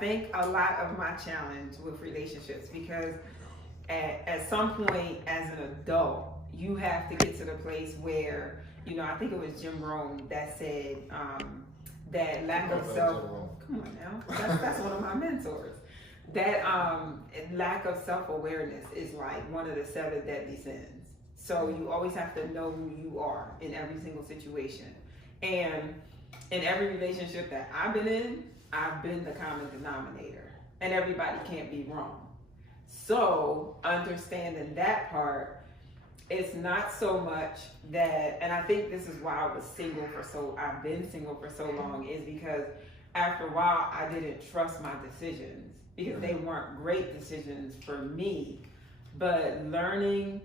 think a lot of my challenge with relationships, because at some point as an adult, you have to get to the place where, I think it was Jim Rohn that said that lack of self. Come on now, that's one of my mentors. That lack of self-awareness is like one of the 7 deadly sins. So you always have to know who you are in every single situation. And in every relationship that I've been in, I've been the common denominator. And everybody can't be wrong. So understanding that part, it's not so much that, and I think this is why I've been single for so long, is because after a while I didn't trust my decisions, because they weren't great decisions for me. But learning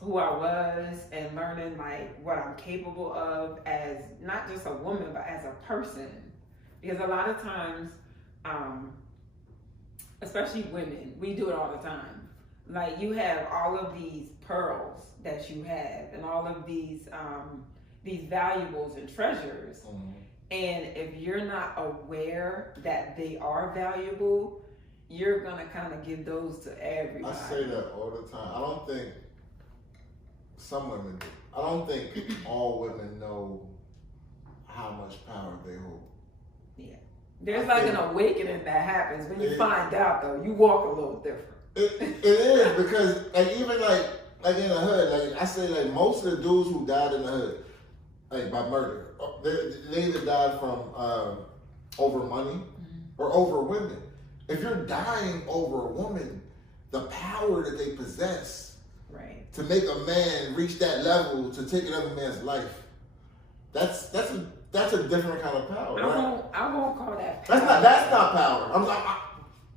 who I was and learning like what I'm capable of as not just a woman, but as a person. Because a lot of times, especially women, we do it all the time. Like, you have all of these pearls that you have and all of these valuables and treasures. And if you're not aware that they are valuable, you're gonna kind of give those to everybody. I say that all the time. I don't think some women do. I don't think all women know how much power they hold. Yeah. There's like an awakening that happens when you find out, though. You walk a little different. It is, because like even like in the hood, like I say, like most of the dudes who died in the hood, like by murder, they either died from over money or over women. If you're dying over a woman, the power that they possess, right, to make a man reach that level to take another man's life, that's a different kind of power. I won't call that power. That's not power.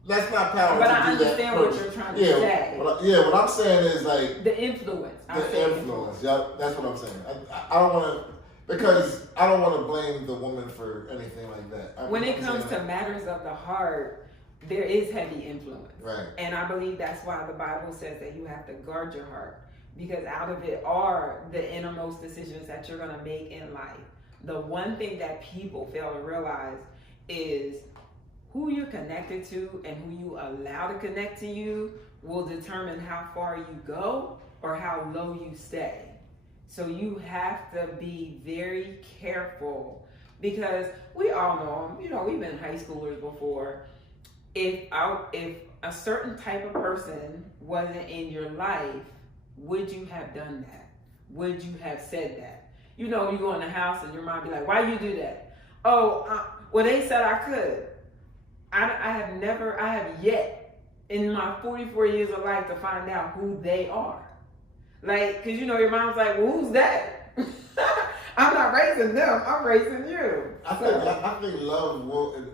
That's not power. But to I do understand that what you're trying to say. What I'm saying is like the influence. The influence. Yeah, that's what I'm saying. I don't want to, because I don't want to blame the woman for anything like that. When it comes to matters of the heart, there is heavy influence. Right. And I believe that's why the Bible says that you have to guard your heart, because out of it are the innermost decisions that you're going to make in life. The one thing that people fail to realize is who you're connected to and who you allow to connect to you will determine how far you go or how low you stay. So you have to be very careful, because we all know, we've been high schoolers before. If a certain type of person wasn't in your life, would you have done that? Would you have said that? You go in the house and your mom be like, why you do that? Oh, well, they said I could. I have yet in my 44 years of life to find out who they are. Like, cause your mom's like, well, who's that? I'm not raising them, I'm raising you. I think love will,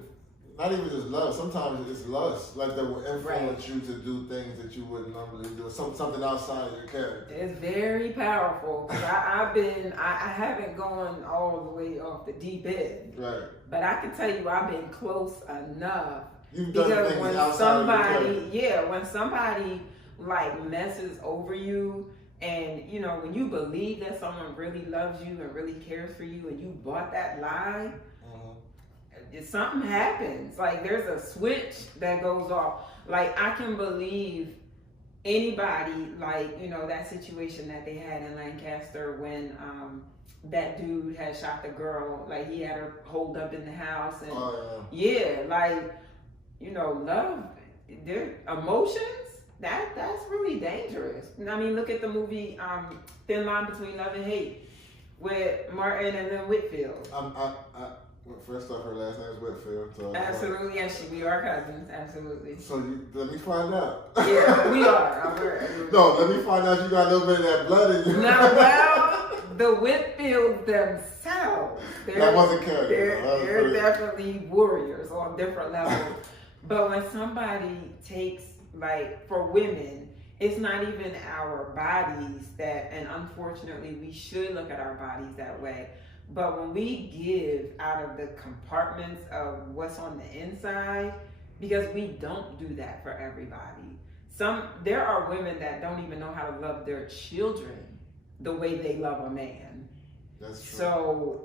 not even just love, sometimes it's lust. Like that will influence you to do things that you wouldn't normally do. Something outside of your character. It's very powerful. Cause I haven't gone all the way off the deep end. Right. But I can tell you I've been close enough. You've done things outside of your character. When somebody like messes over you, and when you believe that someone really loves you and really cares for you, and you bought that lie, something happens. Like there's a switch that goes off. Like I can believe anybody, like that situation that they had in Lancaster when that dude had shot the girl. Like he had her holed up in the house, and love, their emotions. That's really dangerous. I mean, look at the movie Thin Line Between Love and Hate with Martin and then Whitfield. First off, her last name is Whitfield. So absolutely, and we are cousins. Absolutely. So let me find out. Yeah, we are. No, let me find out you got a little bit of that blood in you. Now, well, the Whitfields themselves, that wasn't character. They're definitely warriors on different levels. But when somebody takes, like for women, it's not even our bodies that, and unfortunately we should look at our bodies that way. But when we give out of the compartments of what's on the inside, because we don't do that for everybody. There are women that don't even know how to love their children the way they love a man. That's true. So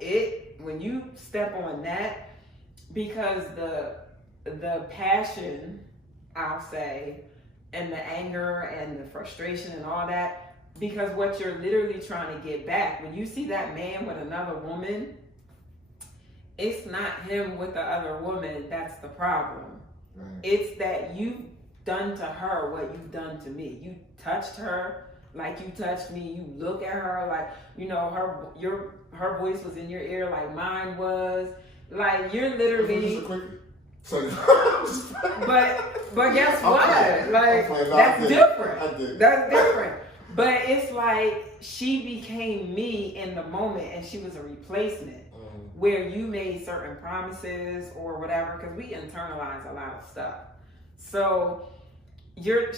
when you step on that, because the passion, I'll say, and the anger and the frustration and all that, because what you're literally trying to get back, when you see that man with another woman, it's not him with the other woman that's the problem. Right. It's that you've done to her what you've done to me. You touched her like you touched me. You look at her like, you know, her voice was in your ear like mine was. Like, you're literally... but guess what? Like, that's different. That's different. But it's like she became me in the moment, and she was a replacement. Where you made certain promises or whatever, because we internalize a lot of stuff. So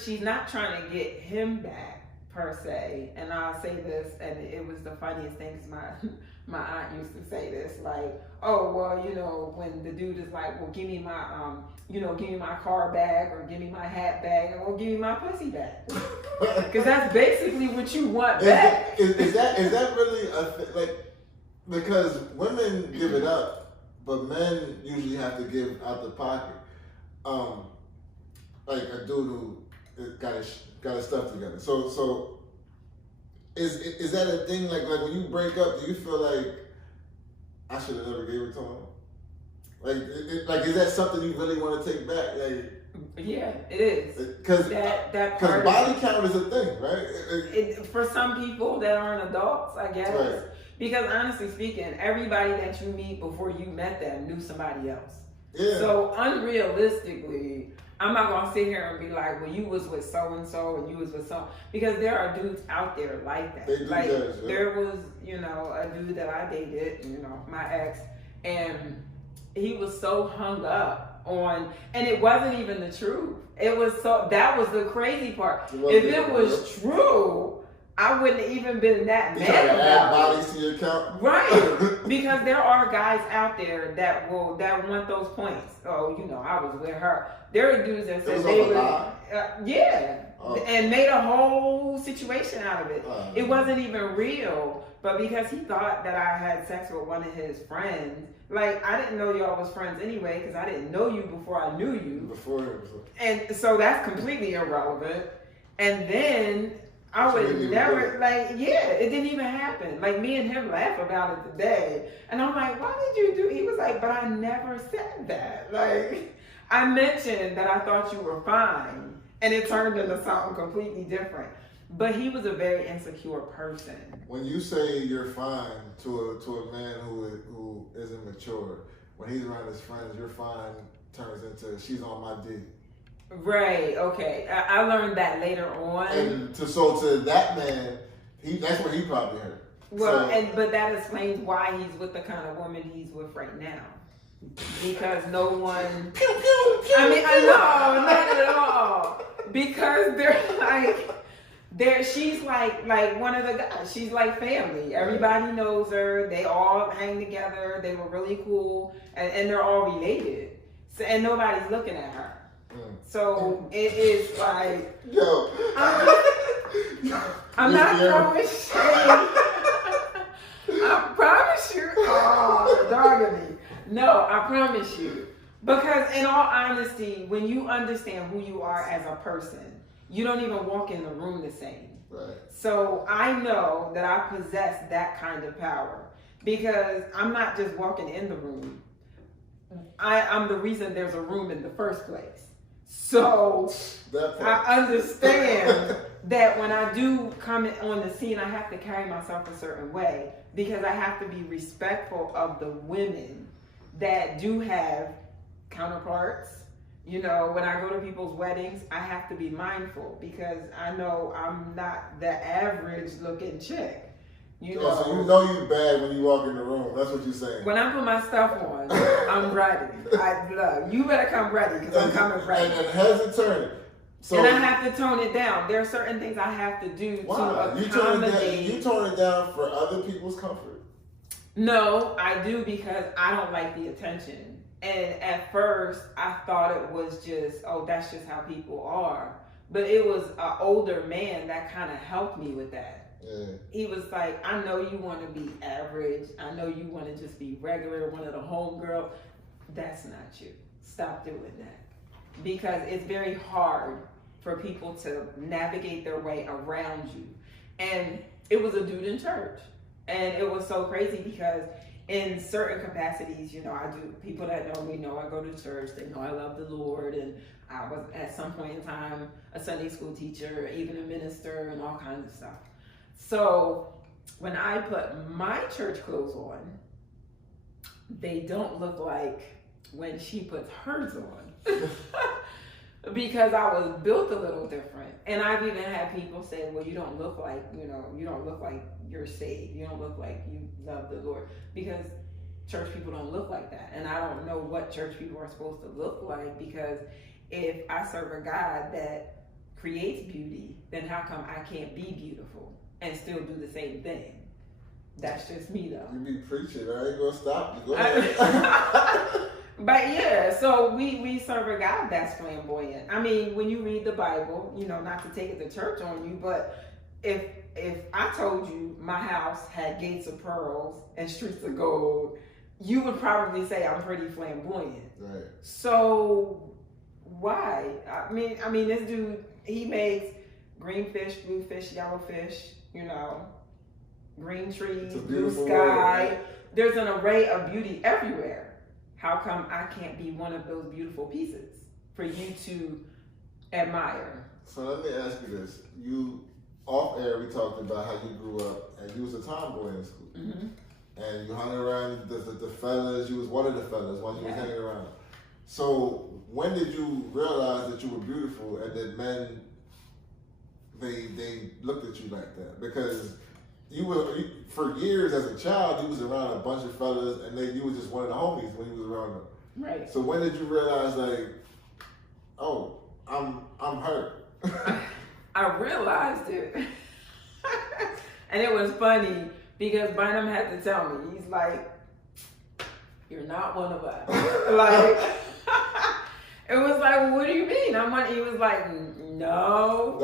she's not trying to get him back per se. And I'll say this, and it was the funniest thing, because my aunt used to say this, like, oh, well, you know, when the dude is like, well, give me my give me my car back, or give me my hat back, or give me my pussy back. Because that's basically what you want back. Is that really like? Because women give it up, but men usually have to give out the pocket. Like a dude who got his stuff together. So is that a thing? Like when you break up, do you feel like I should have never gave it to him? Like is that something you really want to take back? Like, yeah, it is. Because body count is a thing, right? For some people that aren't adults, I guess. Right. Because honestly speaking, everybody that you meet before you met them knew somebody else. Yeah. So unrealistically, I'm not gonna sit here and be like, well, you was with so and so and you was with so, because there are dudes out there like that. They do like that, yeah. There was, you know, a dude that I dated, you know, my ex, and he was so hung up on, and it wasn't even the truth. It was that was the crazy part. If it was true, I wouldn't have even been that mad about add bodies to your account. Right. Because there are guys out there that want those points. Oh, you know, I was with her. There are dudes that said they would, yeah, and made a whole situation out of it. It wasn't even real, but because he thought that I had sex with one of his friends, like, I didn't know y'all was friends anyway, because I didn't know you before I knew you. And so that's completely irrelevant. And then I would never, like, yeah, it didn't even happen. Like, me and him laugh about it today. And I'm like, why did you do? He was like, but I never said that. Like, I mentioned that I thought you were fine. And it turned into something completely different. But he was a very insecure person. When you say you're fine to a man who isn't mature, when he's around his friends, you're fine turns into she's on my dick. Right, okay. I learned that later on. And to that man, that's what he probably heard. Well, but that explains why he's with the kind of woman he's with right now. Because no one... Pew, pew, pew, I mean, I know, not at all. Because she's like one of the guys. She's like family. Everybody knows her. They all hang together. They were really cool. And they're all related. So, and nobody's looking at her. So it is like, yo, I'm not throwing shade. I promise you. Oh, dog me. No, I promise you. Because in all honesty, when you understand who you are as a person, you don't even walk in the room the same. Right. So I know that I possess that kind of power because I'm not just walking in the room. I'm the reason there's a room in the first place. So I understand that when I do come on the scene, I have to carry myself a certain way because I have to be respectful of the women that do have counterparts. You know, when I go to people's weddings, I have to be mindful because I know I'm not the average looking chick. You know, so you know you bad when you walk in the room. That's what you're saying. When I put my stuff on, I'm ready. You better come ready because I'm coming ready. And heads are turning. So, and I have to tone it down. There are certain things I have to do to accommodate. You tone it down for other people's comfort? No, I do because I don't like the attention. And at first, I thought it was just, oh, that's just how people are. But it was an older man that kind of helped me with that. Yeah. He was like, I know you want to be average. I know you want to just be regular, one of the homegirls. That's not you. stop doing that, because it's very hard for people to navigate their way around you. And it was a dude in church, and it was so crazy because in certain capacities, you know, I do, people that know me know I go to church, they know I love the Lord, and I was at some point in time a Sunday school teacher, even a minister, and all kinds of stuff. So when I put my church clothes on, they don't look like when she puts hers on. Because I was built a little different. And I've even had people say, well, you don't look like, you know, you don't look like you're saved. You don't look like you love the Lord. Because church people don't look like that. And I don't know what church people are supposed to look like, because if I serve a God that creates beauty, then how come I can't be beautiful and still do the same thing? That's just me, though. You be preaching. I ain't gonna stop you. Go ahead. But yeah, so we serve a God that's flamboyant. I mean, when you read the Bible, you know, not to take it to church on you, but if I told you my house had gates of pearls and streets of gold, you would probably say I'm pretty flamboyant. Right. So why? I mean, this dude, he makes green fish, blue fish, yellow fish, you know, green trees, blue sky. World, right? There's an array of beauty everywhere. How come I can't be one of those beautiful pieces for you to admire? So let me ask you this. You, off air, we talked about how you grew up and you was a tomboy in school. Mm-hmm. And you hung around the fellas. You was one of the fellas while you was hanging around. So when did you realize that you were beautiful and that men, they looked at you like that? Because for years as a child, you was around a bunch of fellas, and then you was just one of the homies when you was around them. Right. So when did you realize, like, oh, I'm hurt? I realized it, and it was funny because Bynum had to tell me. He's like, "You're not one of us." Like, it was like, well, "What do you mean?" He was like, "No."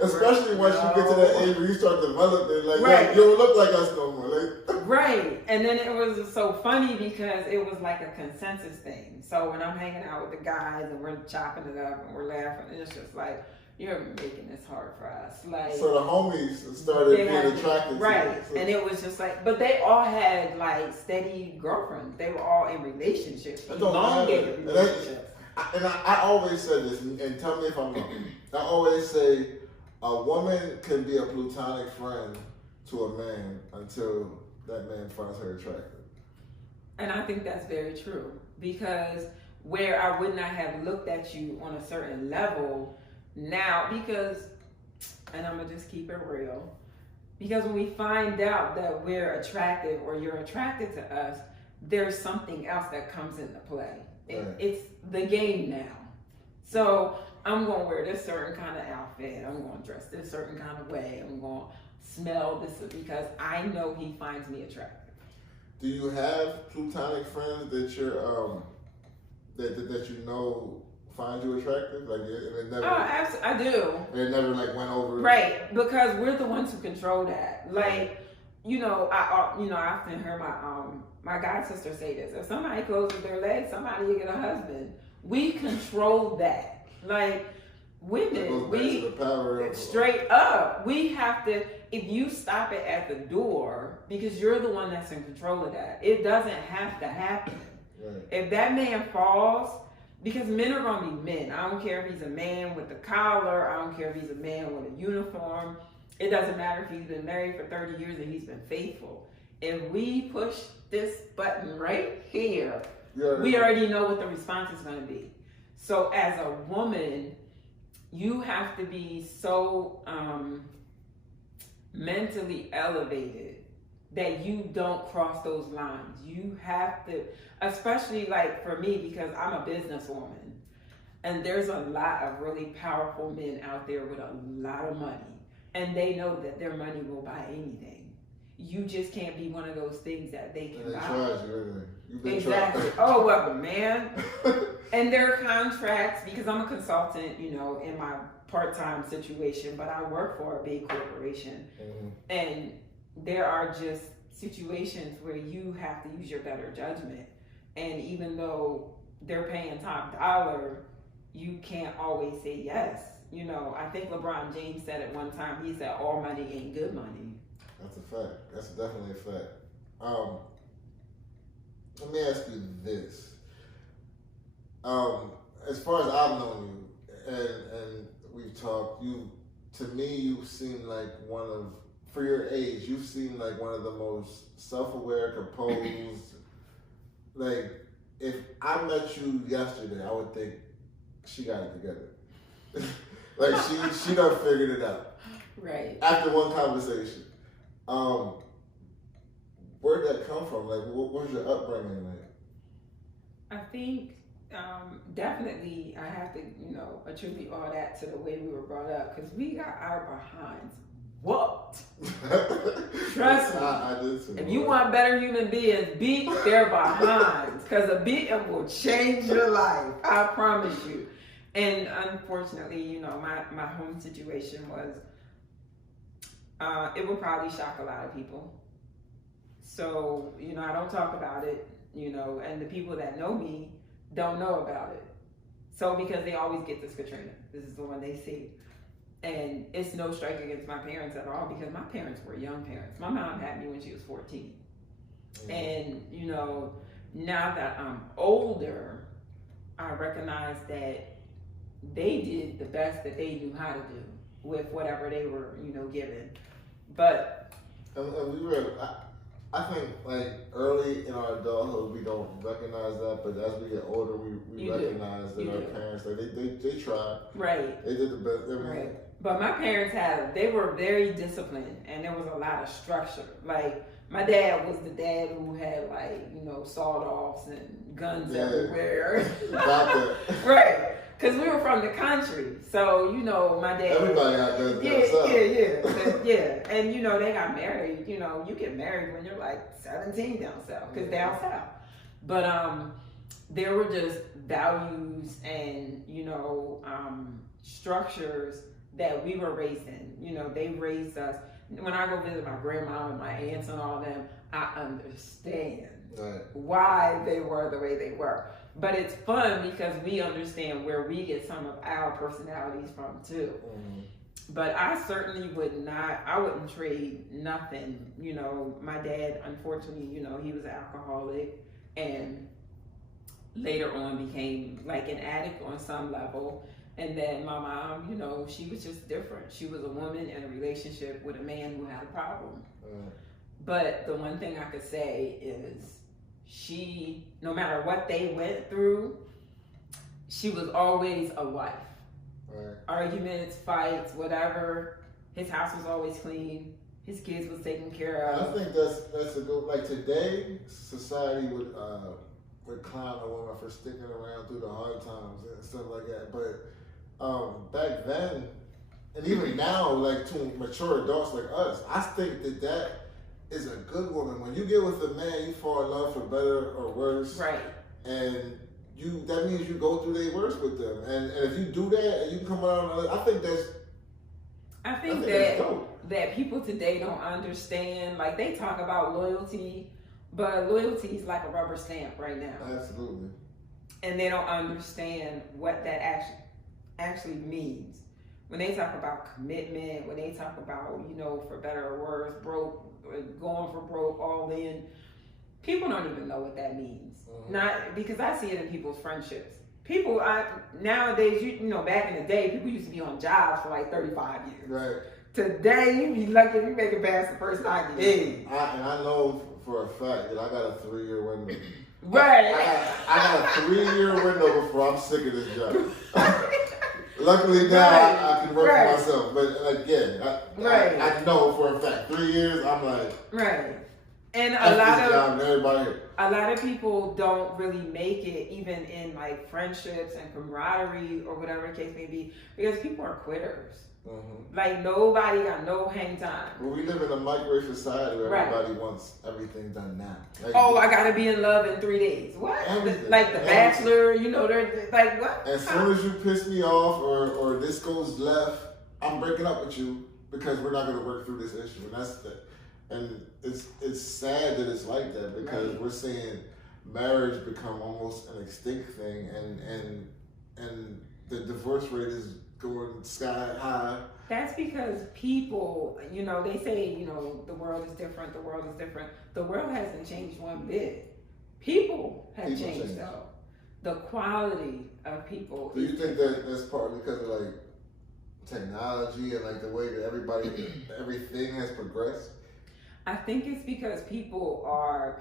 Especially once you get to that age where you start developing, like, right. You don't look like us no more. Like. Right. And then it was so funny because it was like a consensus thing. So when I'm hanging out with the guys and we're chopping it up and we're laughing, it's just like, you're making this hard for us. Like, so the homies started being attracted right. to it. So. And it was just like, but they all had like steady girlfriends. They were all in relationships, elongated relationships. And I always said this, and tell me if I'm wrong. I always say, a woman can be a platonic friend to a man until that man finds her attractive. And I think that's very true, because where I would not have looked at you on a certain level now, and I'm going to just keep it real, because when we find out that we're attractive or you're attracted to us, there's something else that comes into play. Right. It's the game now. So I'm going to wear this certain kind of outfit. I'm going to dress this certain kind of way. I'm going to smell this, because I know he finds me attractive. Do you have platonic friends that you're that you know find you attractive? Like, it never. Oh, absolutely, I do. It never like went over. Right, because we're the ones who control that. Like, you know, I often hear my god sister say this: if somebody closes their legs, somebody will get a husband. We control that. Like, women, we straight up, we have to. If you stop it at the door, because you're the one that's in control of that, it doesn't have to happen. Right. If that man falls, because men are gonna be men. I don't care if he's a man with a collar. I don't care if he's a man with a uniform. It doesn't matter if he's been married for 30 years and he's been faithful. If we push this button right here, we already know what the response is gonna be. So as a woman, you have to be so mentally elevated that you don't cross those lines. You have to, especially like for me, because I'm a businesswoman, and there's a lot of really powerful men out there with a lot of money, and they know that their money will buy anything. You just can't be one of those things that they can buy. Exactly. Oh, well, man. And their contracts, because I'm a consultant, you know, in my part-time situation, but I work for a big corporation. Mm-hmm. And there are just situations where you have to use your better judgment, And even though they're paying top dollar, you can't always say yes. You know, I think LeBron James said it one time. He said, "All money ain't good money." That's a fact. That's definitely a fact. Let me ask you this. As far as I've known you, and we've talked, to me, you seem like for your age, you seem like one of the most self-aware, composed. Like, if I met you yesterday, I would think she got it together. Like she done figured it out. Right. After one conversation. Where'd that come from? Like, what was your upbringing like? I think definitely I have to, attribute all that to the way we were brought up, because we got our behinds whooped. Trust me. I did too. If you want better human beings, beat their behinds, because a beating will change your life. I promise you. And unfortunately, my home situation was, it would probably shock a lot of people. So, I don't talk about it, and the people that know me don't know about it. So, because they always get this Katrina. This is the one they see. And it's no strike against my parents at all, because my parents were young parents. My mom had me when she was 14. Mm-hmm. And, now that I'm older, I recognize that they did the best that they knew how to do with whatever they were, given. But and we were, I think, like, early in our adulthood, we don't recognize that, but as we get older, we recognize that our parents, like, they tried. Right. They did the best. Right. But my parents they were very disciplined, and there was a lot of structure. Like, my dad was the dad who had, like, sawed-offs and guns everywhere. Right. Because we were from the country. So, my dad. Everybody got guns. Yeah. And, they got married. You get married when you're like 17 down south, because down south. But there were just values and, structures that we were raised in. They raised us. When I go visit my grandma and my aunts and all of them, I understand why they were the way they were. But it's fun because we understand where we get some of our personalities from too. Mm-hmm. But I certainly I wouldn't trade nothing. My dad, unfortunately, he was an alcoholic and later on became like an addict on some level. And then my mom, she was just different. She was a woman in a relationship with a man who had a problem. But the one thing I could say is she, no matter what they went through, she was always a wife. Right. Arguments, fights, whatever. His house was always clean. His kids was taken care of. I think that's a good, like, today, society would clown a woman for sticking around through the hard times and stuff like that. But back then, and even now, like, to mature adults like us, I think that is a good woman. When you get with a man, you fall in love for better or worse. Right. And that means you go through their worst with them. And if you do that and you come out, I think that people today don't understand. Like, they talk about loyalty, but loyalty is like a rubber stamp right now. Absolutely. And they don't understand what that actually means. When they talk about commitment, when they talk about, for better or worse, going for broke, all in, people don't even know what that means. Mm-hmm. Not because I see it in people's friendships. People, nowadays, back in the day, people used to be on jobs for like 35 years. Right. Today, you be lucky if you make it past the first 90 days. And I know for a fact that I got a 3-year window. Right. I got a 3-year window before I'm sick of this job. Luckily now I can work for myself, but I know for a fact 3 years I'm like and a lot of people don't really make it even in like friendships and camaraderie or whatever the case may be, because people are quitters. Mm-hmm. Like, nobody got no hang time. Well, we live in a microwave society where everybody wants everything done now. Like, I gotta be in love in 3 days. What? Like The Bachelor, they're like, what? As soon as you piss me off or this goes left, I'm breaking up with you because we're not gonna work through this issue. And it's sad that it's like that, because we're seeing marriage become almost an extinct thing, and the divorce rate is going sky high. That's because people, they say, the world is different, the world is different. The world hasn't changed one bit. People have changed though. The quality of people. Do you think that that's partly because of like technology and like the way that everything has progressed? I think it's because people are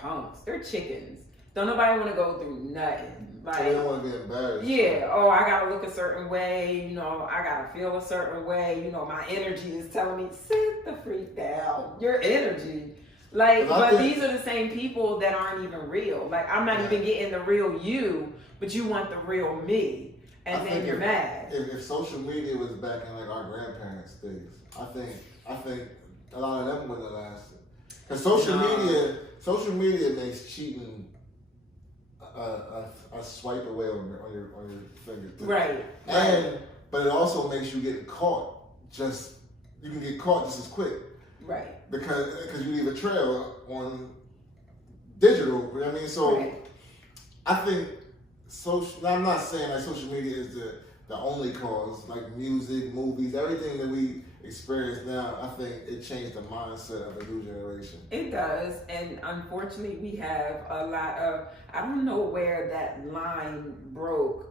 punks. They're chickens. Don't nobody want to go through nothing. Like, they don't want to be embarrassed. Yeah. Oh, I gotta look a certain way. I gotta feel a certain way. My energy is telling me sit the freak down. Your energy. Like, but these are the same people that aren't even real. Like, I'm not even getting the real you, but you want the real me, and then you're mad. If social media was back in like our grandparents' days, I think a lot of them wouldn't have lasted. Because social media makes cheating a swipe away on your fingertips. Right. But it also makes you get caught. You can get caught just as quick. Right. Because you leave a trail on digital. You know what I mean? So right. I think I'm not saying that social media is the only cause. Like music, movies, everything that we experience now, I think it changed the mindset of the new generation. It does, and unfortunately we have a lot of, I don't know where that line broke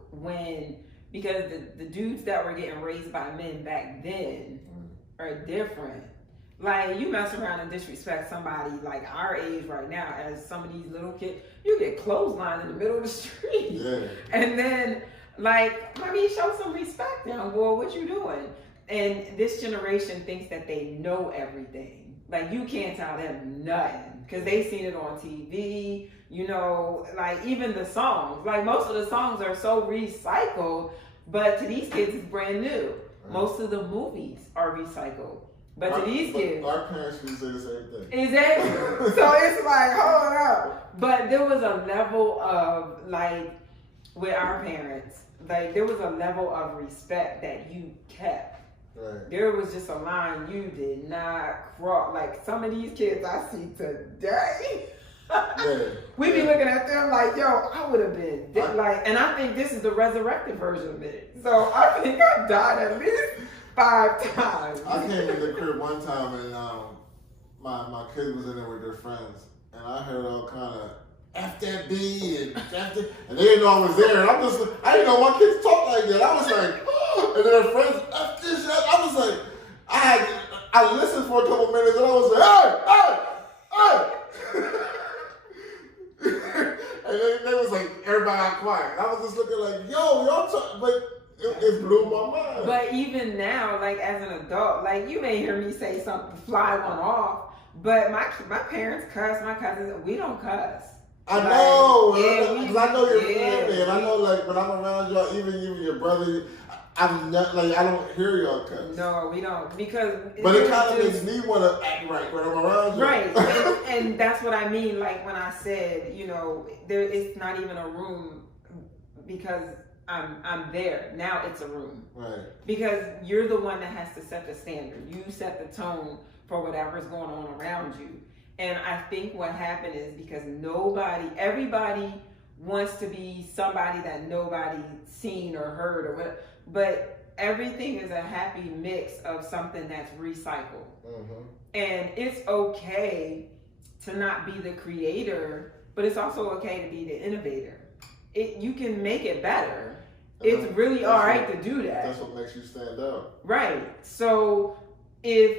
because the dudes that were getting raised by men back then are different. Like, you mess around and disrespect somebody like our age right now, as some of these little kids, you get clotheslined in the middle of the street. Yeah. And then, show some respect now, boy, what you doing? And this generation thinks that they know everything. Like, you can't tell them nothing because they seen it on TV, even the songs. Like, most of the songs are so recycled, but to these kids, it's brand new. Right. Most of the movies are recycled. But to these kids, our parents used to say the same thing. Exactly. So it's like, hold up. But there was a level of, with our parents, there was a level of respect that you kept. Right. There was just a line you did not cross. Like, some of these kids I see today, we be looking at them like, yo, I would have been and I think this is the resurrected version of it. So I think I died at least 5 times. I came in the crib one time and my kid was in there with their friends, and I heard all kind of F that B and F that, and they didn't know I was there, and I didn't know my kids talk like that. I was like, oh, and then their friends F this, I was like, I listened for a couple minutes, and I was like, hey. And then they was like, everybody got quiet. I was just looking like, yo, y'all talk, but it blew my mind. But even now, as an adult, you may hear me say something, fly one off, but my parents cuss, my cousins, we don't cuss. I know, because I know you're family, and I know, when I'm around y'all, even your brother, I'm not, I don't hear y'all cuss. No, we don't, because... But it kind of makes me want to act right when I'm around you. Right, and that's what I mean, when I said, it's not even a room, because I'm there. Now it's a room. Right. Because you're the one that has to set the standard. You set the tone for whatever's going on around you. And I think what happened is because everybody wants to be somebody that nobody seen or heard or whatever, but everything is a happy mix of something that's recycled. Mm-hmm. And it's okay to not be the creator, but it's also okay to be the innovator. You can make it better. It's really all right to do that. That's what makes you stand out. Right. So if,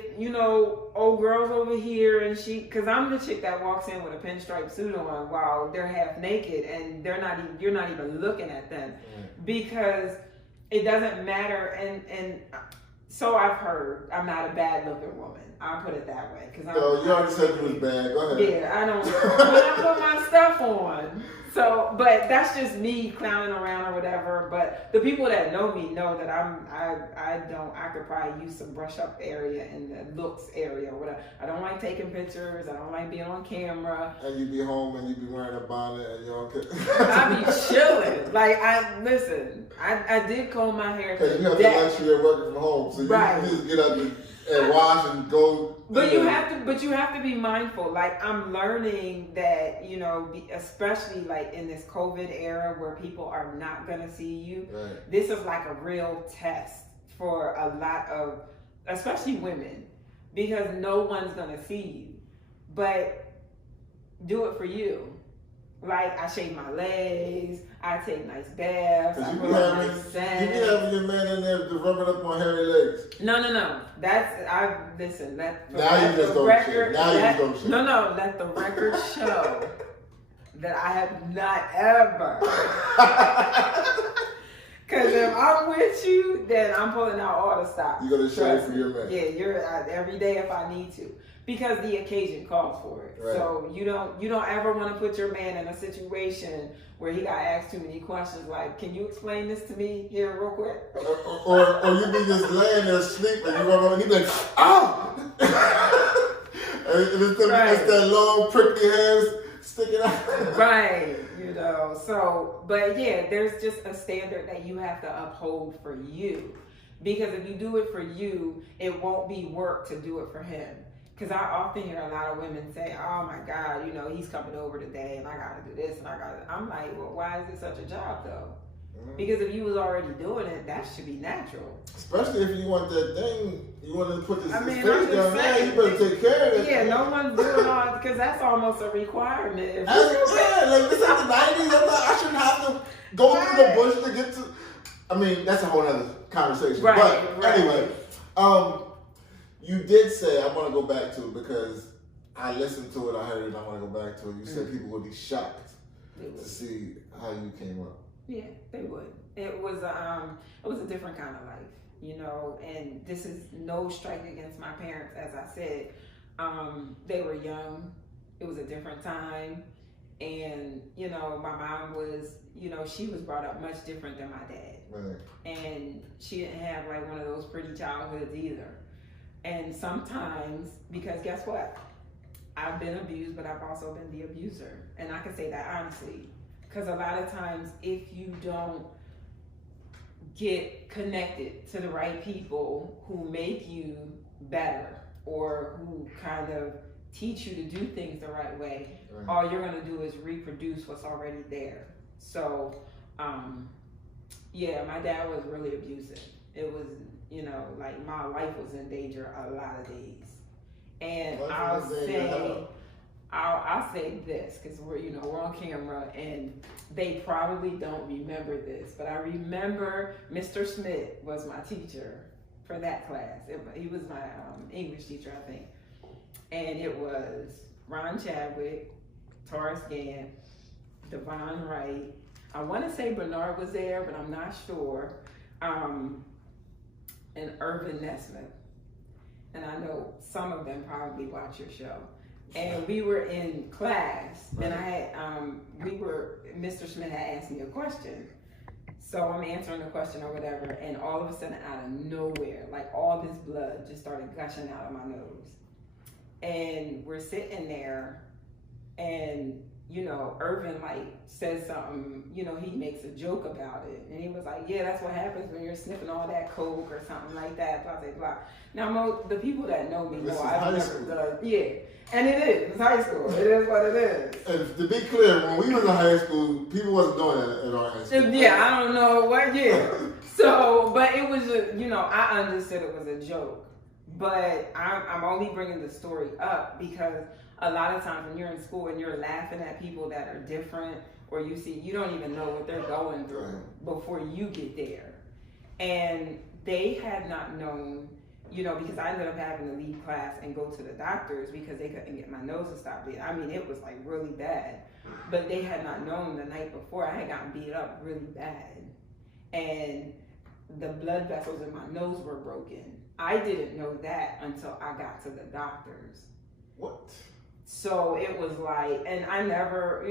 old girl's over here and because I'm the chick that walks in with a pinstripe suit on while they're half naked and you're not even looking at them because it doesn't matter. And so I've heard I'm not a bad looking woman. I'll put it that way. No, you already said you was bad. Go ahead. Yeah, I don't. When I put my stuff on. So, but that's just me clowning around or whatever. But the people that know me know that I could probably use some brush up area in the looks area or whatever. I don't like taking pictures. I don't like being on camera. And you be home and you be wearing a bonnet and you don't. I be chilling. I did comb my hair. Because you have the luxury of working from home, so you just get up and and wash and go. But you have to be mindful. Like I'm learning that, you know, especially like in this COVID era where people are not gonna see you. Right. This is like a real test for a lot of, especially women, because no one's gonna see you. But do it for you. Like I shave my legs, I take nice baths, I put on nice scent. You be having your man in there to rub it up on hairy legs. No. That's listen. Let the record. No. Let the record show that I have not ever. Because if I'm with you, then I'm pulling out all the stops. You're gonna shave for your man. Yeah, you're every day if I need to. Because the occasion calls for it. Right. So you don't ever want to put your man in a situation where he got asked too many questions like, can you explain this to me here real quick? Or you be just laying there asleep and you rub on and he be like, oh! and it's that long prickly hairs sticking out. Right, you know. So, but yeah, there's just a standard that you have to uphold for you. Because if you do it for you, it won't be work to do it for him. Because I often hear a lot of women say, oh my God, you know, he's coming over today and I got to do this and I got to. I'm like, well, why is it such a job though? Mm-hmm. Because if you was already doing it, that should be natural. Especially if you want that thing, you want to put this face down there, you better take care of it. Yeah, no one's doing all, because that's almost a requirement. Like this is the 90s, I shouldn't have to go through the bush to get to. I mean, that's a whole other conversation. Right, but anyway, you did say, I want to go back to it because I listened to it, I heard it, I want to go back to it. You said people would be shocked to see how you came up. Yeah, they would. It was a different kind of life, you know, and this is no strike against my parents, as I said. They were young. It was a different time. And, you know, my mom was, you know, she was brought up much different than my dad. Right. And she didn't have like one of those pretty childhoods either. And sometimes, because guess what? I've been abused, but I've also been the abuser. And I can say that honestly. Because a lot of times, if you don't get connected to the right people who make you better or who kind of teach you to do things the right way, all you're going to do is reproduce what's already there. So, yeah, my dad was really abusive. It was, you know, like my life was in danger a lot of days. And I'll say this, because we're on camera and they probably don't remember this, but I remember Mr. Smith was my teacher for that class. He was my English teacher, I think. And it was Ron Chadwick, Taurus Gant, Devon Wright. I want to say Bernard was there, but I'm not sure. And Irvin Nesmith. And I know some of them probably watch your show. And we were in class, and I had, Mr. Smith had asked me a question. So I'm answering the question or whatever, and all of a sudden, out of nowhere, like all this blood just started gushing out of my nose. And we're sitting there, and, you know, Irvin, like, says something, you know, he makes a joke about it. And he was like, yeah, that's what happens when you're sniffing all that coke or something like that, blah, blah, blah. Now, the people that know me know I've never done, yeah. And it is. It's high school. It is what it is. And to be clear, when we was in high school, people wasn't doing that at our high school. Yeah, I don't know what year. So, but it was, you know, I understood it was a joke. But I'm only bringing the story up because a lot of times when you're in school and you're laughing at people that are different, or you don't even know what they're going through before you get there. And they had not known, you know, because I ended up having to leave class and go to the doctors because they couldn't get my nose to stop bleeding. I mean, it was like really bad. But they had not known the night before I had gotten beat up really bad. And the blood vessels in my nose were broken. I didn't know that until I got to the doctors. What? So it was like, and I never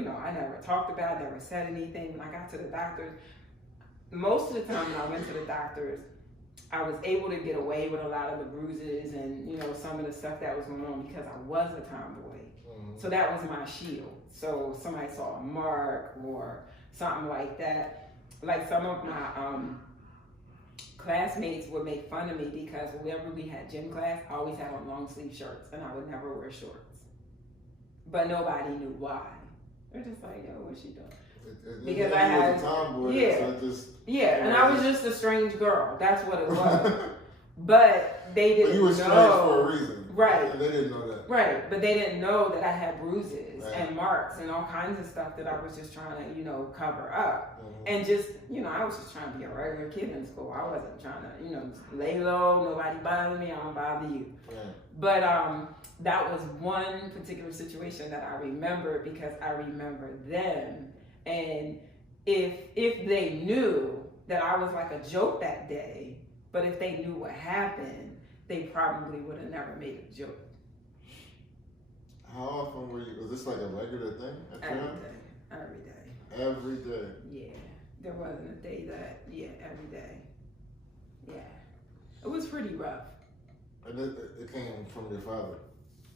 talked about it, never said anything. When I got to the doctors, most of the time when I went to the doctors, I was able to get away with a lot of the bruises and, you know, some of the stuff that was going on because I was a tomboy. Mm-hmm. So that was my shield. So if somebody saw a mark or something like that, like some of my classmates would make fun of me because whenever we had gym class, I always had on long sleeve shirts and I would never wear shorts. But nobody knew why. They're just like, yo, what's she doing? Because I had, and I was just a strange girl. That's what it was. But they didn't know. But you were strange for a reason. Right. And they didn't know that. Right. But they didn't know that I had bruises and marks and all kinds of stuff that I was just trying to, cover up. And just, I was just trying to be a regular kid in school. I wasn't trying to, lay low, nobody bother me, I don't bother you. Right. But that was one particular situation that I remember because I remember them. And if they knew that I was like a joke that day, but if they knew what happened, they probably would have never made a joke. How often were you? Was this like a regular thing? Every day. Every day. Yeah, there wasn't a day that. Yeah, every day. Yeah, it was pretty rough. And it came from your father.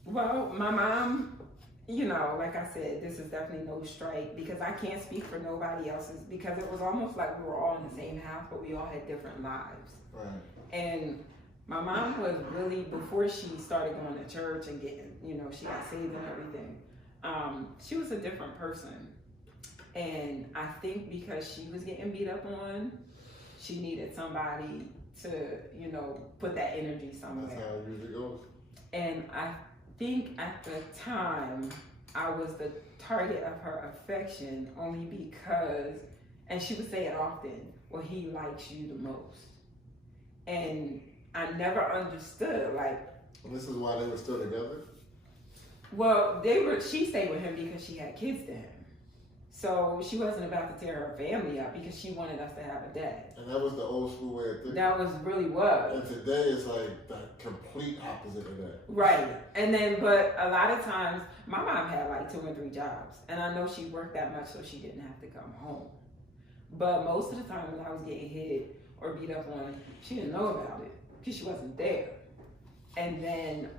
Well, my mom. Like I said, this is definitely no strike because I can't speak for nobody else's because it was almost like we were all in the same house, but we all had different lives. Right. And my mom was really, before she started going to church and getting, she got saved and everything, she was a different person. And I think because she was getting beat up on, she needed somebody to, put that energy somewhere. That's how it usually goes. And I think at the time, I was the target of her affection only because, and she would say it often, well, he likes you the most. And I never understood, And this is why they were still together? Well, she stayed with him because she had kids to him. So she wasn't about to tear her family up because she wanted us to have a dad. And that was the old school way of thinking? That really was. And today is like the complete opposite of that. Right. And then, but a lot of times, my mom had like 2 and 3 jobs. And I know she worked that much so she didn't have to come home. But most of the time when I was getting hit or beat up on, she didn't know about it because she wasn't there. And then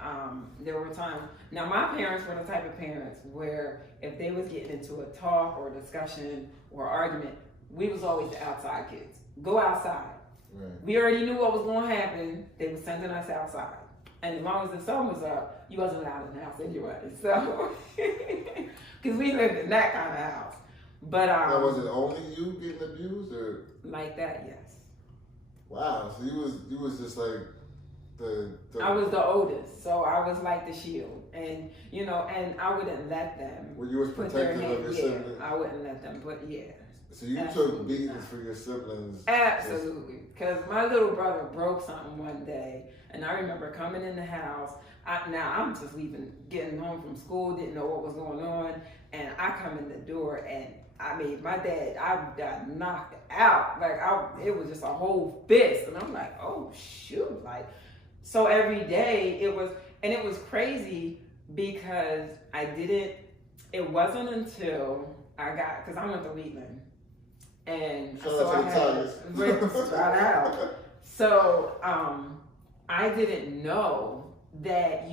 there were times, now my parents were the type of parents where if they was getting into a talk or a discussion or argument, we was always the outside kids. Go outside. Right. We already knew what was going to happen. They were sending us outside. And as long as the sun was up, you wasn't allowed in the house anyway. So, because we lived in that kind of house. But now, was it only you getting abused or? Like that, yes. Wow, so you was just like, I was the oldest, so I was like the shield, and and I wouldn't let them. Well, you was protective of your siblings. I wouldn't let them, but yeah. So you took beatings for your siblings. Absolutely, because my little brother broke something one day, and I remember coming in the house. I'm just getting home from school, didn't know what was going on, and I come in the door and. My dad, I got knocked out. It was just a whole fist. And I'm like, oh, shoot. So every day it was crazy because it wasn't until because I went to Wheatland. And so I had to try out. So I didn't know that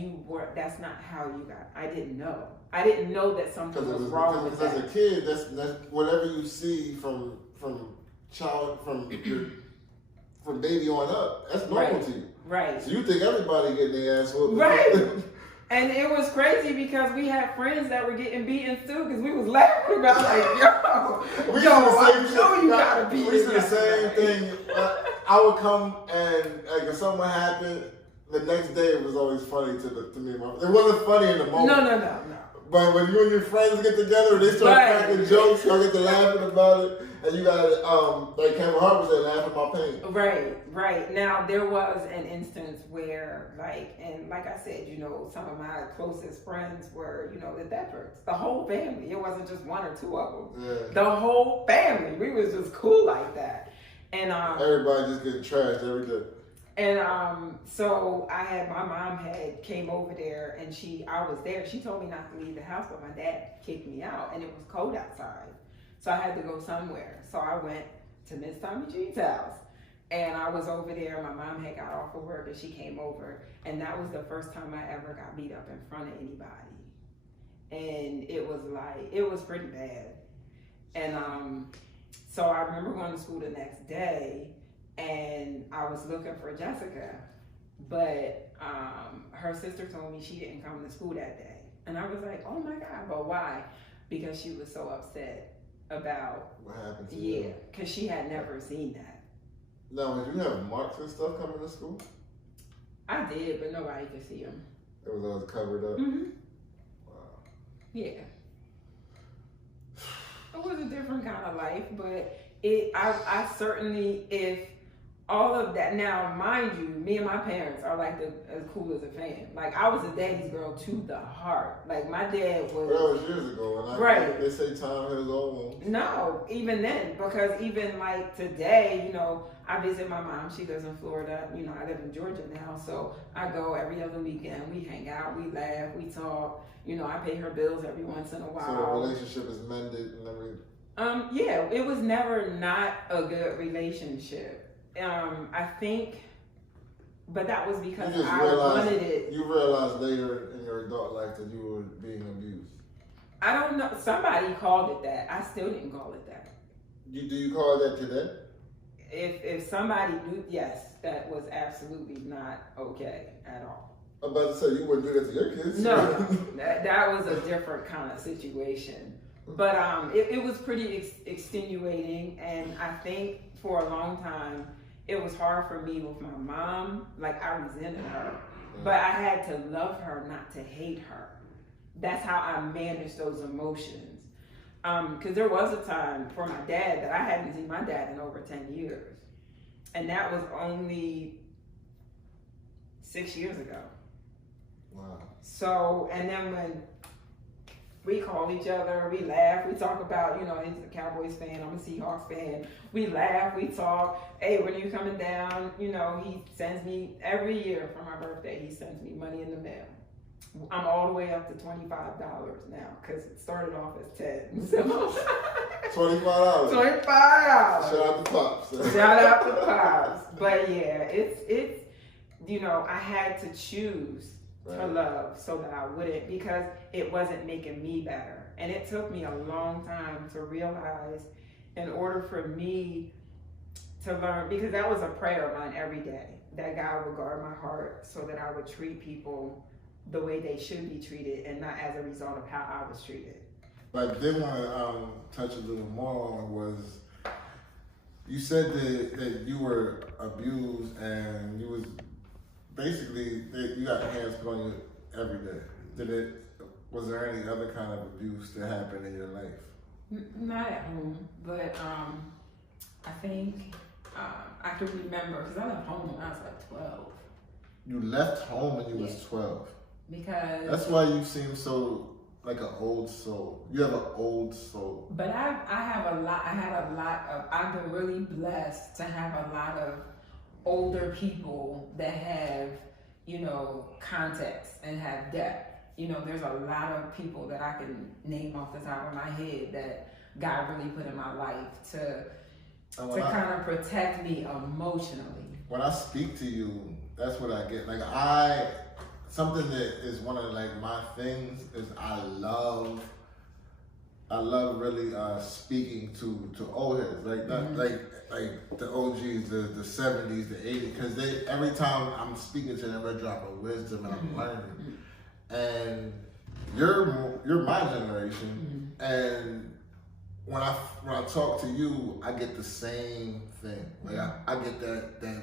that's not how you got, I didn't know. I didn't know that something was wrong with that. As a kid, that's whatever you see from baby on up. That's normal to you. Right. So you think everybody getting their ass whooped. Right. And it was crazy because we had friends that were getting beaten too because we was laughing about I know you gotta beat. We used to do the same thing. I would come and if something happened, the next day it was always funny to me. It wasn't funny in the moment. No. But when you and your friends get together, they start cracking jokes, y'all get to laughing about it, and you got like Kevin Hart said, laugh at my pain. Right. Now there was an instance where, like I said, some of my closest friends were, the Deppards, the whole family. It wasn't just 1 or 2 of them. Yeah. The whole family. We was just cool like that, and everybody just getting trashed every day. And so my mom came over there and I was there. She told me not to leave the house, but my dad kicked me out and it was cold outside. So I had to go somewhere. So I went to Miss Tommy G's house and I was over there. My mom had got off of work and she came over and that was the first time I ever got beat up in front of anybody. And it was pretty bad. And so I remember going to school the next day. and I was looking for Jessica, but her sister told me she didn't come to school that day. And I was like, oh my God, but why? Because she was so upset about what happened to you. Yeah, because she had never seen that. Now, did you have marks and stuff coming to school? I did, but nobody could see them. It was always covered up? Mm-hmm. Wow. Yeah. It was a different kind of life, but I certainly, if all of that, now mind you, me and my parents are like as cool as a fan. Like I was a daddy's girl to the heart. Like my dad was. Well, that was years ago, and right. They say time has all wounds. No, even then, because even like today, you know, I visit my mom. She lives in Florida. You know, I live in Georgia now, so I go every other weekend. We hang out, we laugh, we talk. You know, I pay her bills every once in a while. So the relationship is mended and everything. Yeah, it was never not a good relationship. I think, but that was because I wanted it. You realized later in your adult life that you were being abused. I don't know. Somebody called it that. I still didn't call it that. Do you call it that today? If somebody knew, yes, that was absolutely not okay at all. I'm about to say you wouldn't do that to your kids. No, that was a different kind of situation. But it was pretty extenuating, and I think for a long time it was hard for me with my mom. Like I resented her, but I had to love her, not to hate her. That's how I managed those emotions. Because there was a time for my dad that I hadn't seen my dad in over 10 years, and that was only 6 years ago. Wow. So, and then when we call each other, we laugh, we talk about, you know, he's a Cowboys fan, I'm a Seahawks fan. We laugh, we talk. Hey, when you coming down, you know, he sends me every year for my birthday, he sends me money in the mail. I'm all the way up to $25 now, because it started off as 10. So $25. $25. Shout out to Pops. Shout out to Pops. But yeah, it's you know, I had to choose to love so that I wouldn't, because it wasn't making me better. And it took me a long time to realize, in order for me to learn, because that was a prayer of mine every day, that God would guard my heart so that I would treat people the way they should be treated and not as a result of how I was treated. But I did want to touch a little more on was, you said that you were abused and you was basically, you got hands put on you every day. Was there any other kind of abuse that happened in your life? Not at home, but I think I can remember, because I left home when I was like 12. You left home when you was 12? Because that's why you seem so like an old soul. You have an old soul. But I've been really blessed to have a lot of older people that have, you know, context and have depth. You know, there's a lot of people that I can name off the top of my head that God really put in my life to kind of protect me emotionally. When I speak to you, that's what I get. Like something that is one of like my things is I love really speaking to old heads, like like the OGs, the 70s, the 80s, because every time I'm speaking to them, they're dropping wisdom and I'm learning. And you're my generation, and when I talk to you, I get the same thing. Like I get that.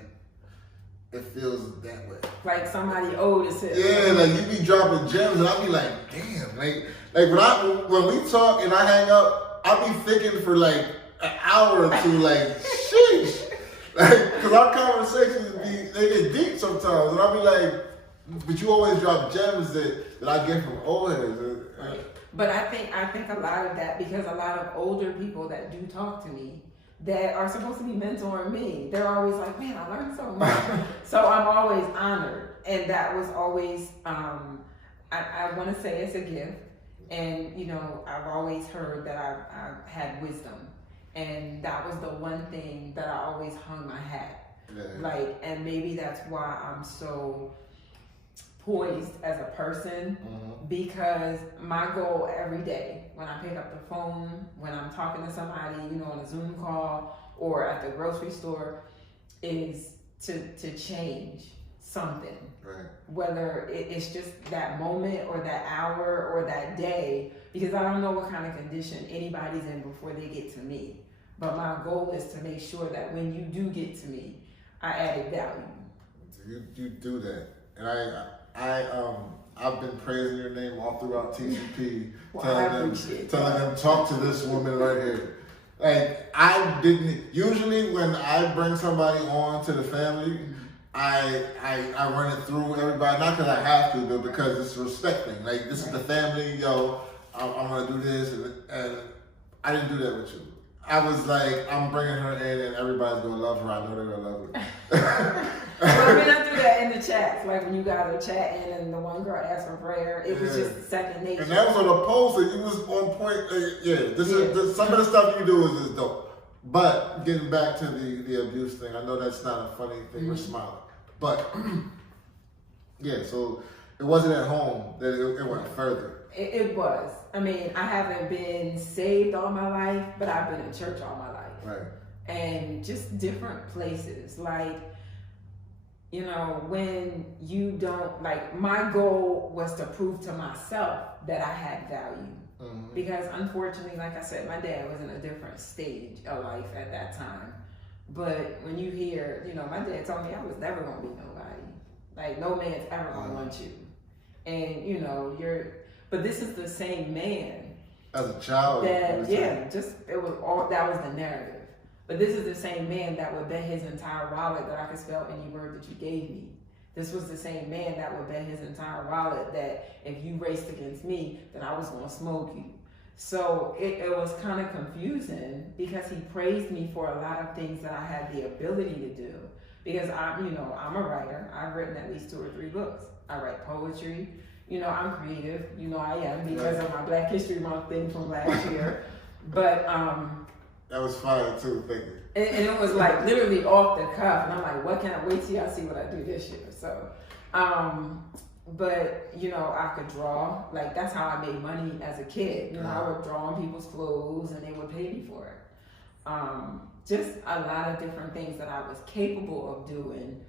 It feels that way. Like somebody old as hell. Yeah, like you be dropping gems, and I be like, damn. Like when we talk and I hang up, I be thinking for like an hour or two, like, sheesh. Like, cause our conversations they get deep sometimes, and I be like, but you always drop gems that I get from old heads. Right. But I think a lot of that, because a lot of older people that do talk to me, that are supposed to be mentoring me, they're always like, man, I learned so much. So I'm always honored. And that was always, I want to say it's a gift. And, you know, I've always heard that I had wisdom. And that was the one thing that I always hung my hat. Yeah. Like, and maybe that's why I'm so poised as a person, because my goal every day, when I pick up the phone, when I'm talking to somebody, you know, on a Zoom call or at the grocery store, is to change something. Right. Whether it's just that moment or that hour or that day, because I don't know what kind of condition anybody's in before they get to me. But my goal is to make sure that when you do get to me, I added value. You do that, and I've been praising your name all throughout TCP, telling them talk to this woman right here. Like I didn't usually when I bring somebody on to the family, I run it through everybody, not because I have to, but because it's a respect thing. Like this is the family, yo. I'm gonna do this, and I didn't do that with you. I was like, I'm bringing her in, and everybody's gonna love her. I know they're gonna love her. Well, we don't do that in the chats. Like when you guys are chatting, and the one girl asked for prayer, it was just second nature. And that was on a post, and you was on point. Is some of the stuff you do is just dope. But getting back to the abuse thing, I know that's not a funny thing. We're smiling, but yeah. So it wasn't at home that it went further. It was. I mean, I haven't been saved all my life, but I've been in church all my life. Right. And just different places. Like, you know, when you don't, like, my goal was to prove to myself that I had value. Mm-hmm. Because unfortunately, like I said, my dad was in a different stage of life at that time. But when you hear, you know, my dad told me I was never going to be nobody. Like, no man's ever going to want you. And, you know, but this is the same man. As a child. It was all, that was the narrative. But this is the same man that would bet his entire wallet that I could spell any word that you gave me. This was the same man that would bet his entire wallet that if you raced against me, that I was going to smoke you. So it was kind of confusing because he praised me for a lot of things that I had the ability to do. Because I'm a writer. I've written at least 2 or 3 books. I write poetry. You know, I'm creative. You know, I am because of my Black History Month thing from last year. But that was fire too. Thank you. And it was like literally off the cuff, and I'm like, what can I wait till y'all see what I do this year? So, but you know, I could draw. Like that's how I made money as a kid. You know, I would draw on people's clothes, and they would pay me for it. Just a lot of different things that I was capable of doing.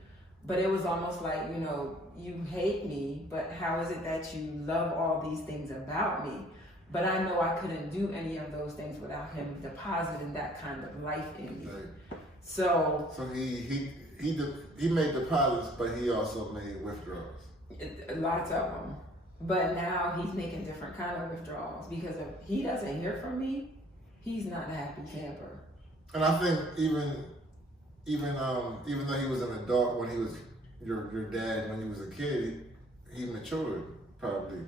But it was almost like, you know, you hate me, but how is it that you love all these things about me? But I know I couldn't do any of those things without him depositing that kind of life in me. Right. So he made deposits, but he also made withdrawals. Lots of them. But now he's making different kind of withdrawals because if he doesn't hear from me, he's not a happy camper. And I think even though he was an adult when he was your dad, when he was a kid, he matured probably.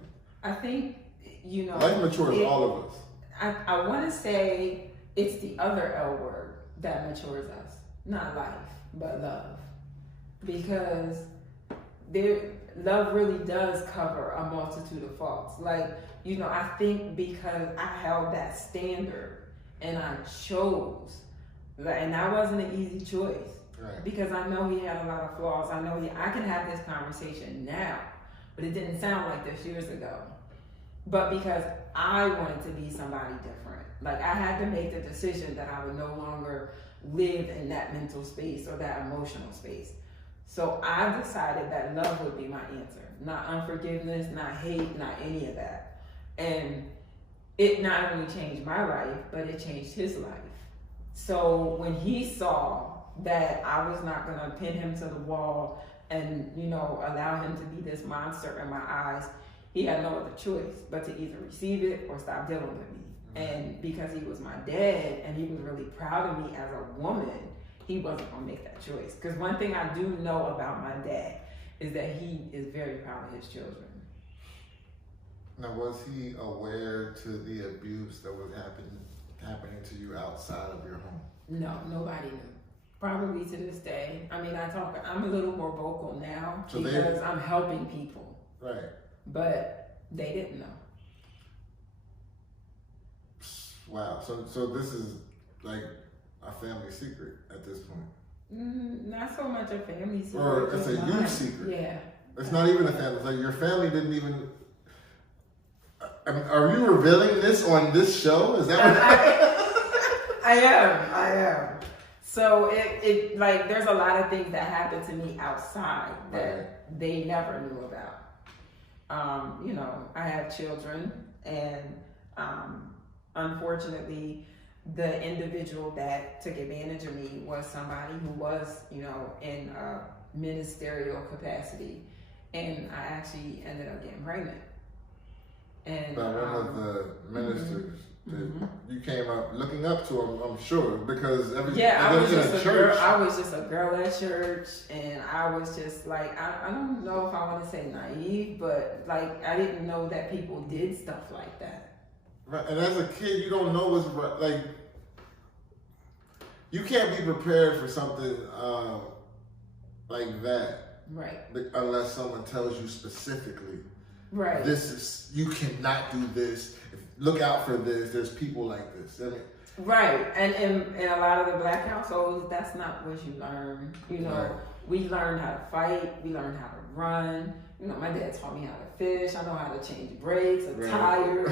I think, you know, life matures all of us. I want to say it's the other L word that matures us, not life, but love, because love really does cover a multitude of faults. Like, you know, I think because I held that standard and I chose. And that wasn't an easy choice. Right. Because I know he had a lot of flaws. I know I can have this conversation now, but it didn't sound like this years ago. But because I wanted to be somebody different. Like I had to make the decision that I would no longer live in that mental space or that emotional space. So I decided that love would be my answer. Not unforgiveness, not hate, not any of that. And it not only changed my life, but it changed his life. So when he saw that I was not going to pin him to the wall and, you know, allow him to be this monster in my eyes, he had no other choice but to either receive it or stop dealing with me. And because he was my dad and he was really proud of me as a woman, he wasn't going to make that choice. Because one thing I do know about my dad is that he is very proud of his children. Now, was he aware to the abuse that was happening to you outside of your home? No, nobody knew. Probably to this day. I mean, I'm a little more vocal now because I'm helping people. Right. But they didn't know. Wow. So this is like a family secret at this point. Not so much a family secret. Or it's a huge secret. Yeah. It's not even a family. It's like your family didn't even. Are you revealing this on this show? Is that what I am. So it like there's a lot of things that happen to me outside that they never knew about. You know, I have children, and unfortunately, the individual that took advantage of me was somebody who was, you know, in a ministerial capacity, and I actually ended up getting pregnant. And by one of the ministers. You came up looking up to him, I'm sure, because I was just a girl. I was just a girl at church, and I was just like, I don't know if I want to say naive, but like I didn't know that people did stuff like that. Right, and as a kid, you don't know what's right. Like, you can't be prepared for something like that, right? Unless someone tells you specifically, right? This is, you cannot do this. Look out for this. There's people like this. I mean, right, and in a lot of the black households, that's not what you learn. You know, we learn how to fight. We learn how to run. You know, my dad taught me how to fish. I know how to change brakes or tires.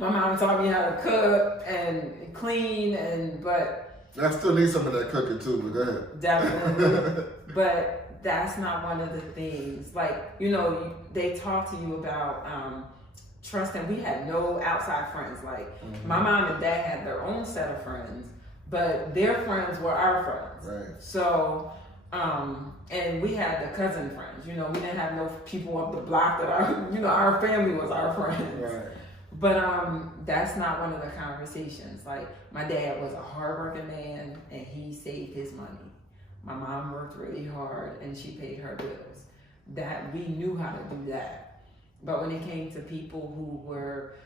My mom taught me how to cook and clean, but I still need some of that cooking too. But go ahead. Definitely, but that's not one of the things. Like, you know, they talk to you about trust, and we had no outside friends. Like my mom and dad had their own set of friends, but their friends were our friends. Right. So, and we had the cousin friends. You know, we didn't have no people up the block that our family was our friends. Right. But that's not one of the conversations. Like my dad was a hardworking man, and he saved his money. My mom worked really hard, and she paid her bills. That we knew how to do that. But when it came to people who were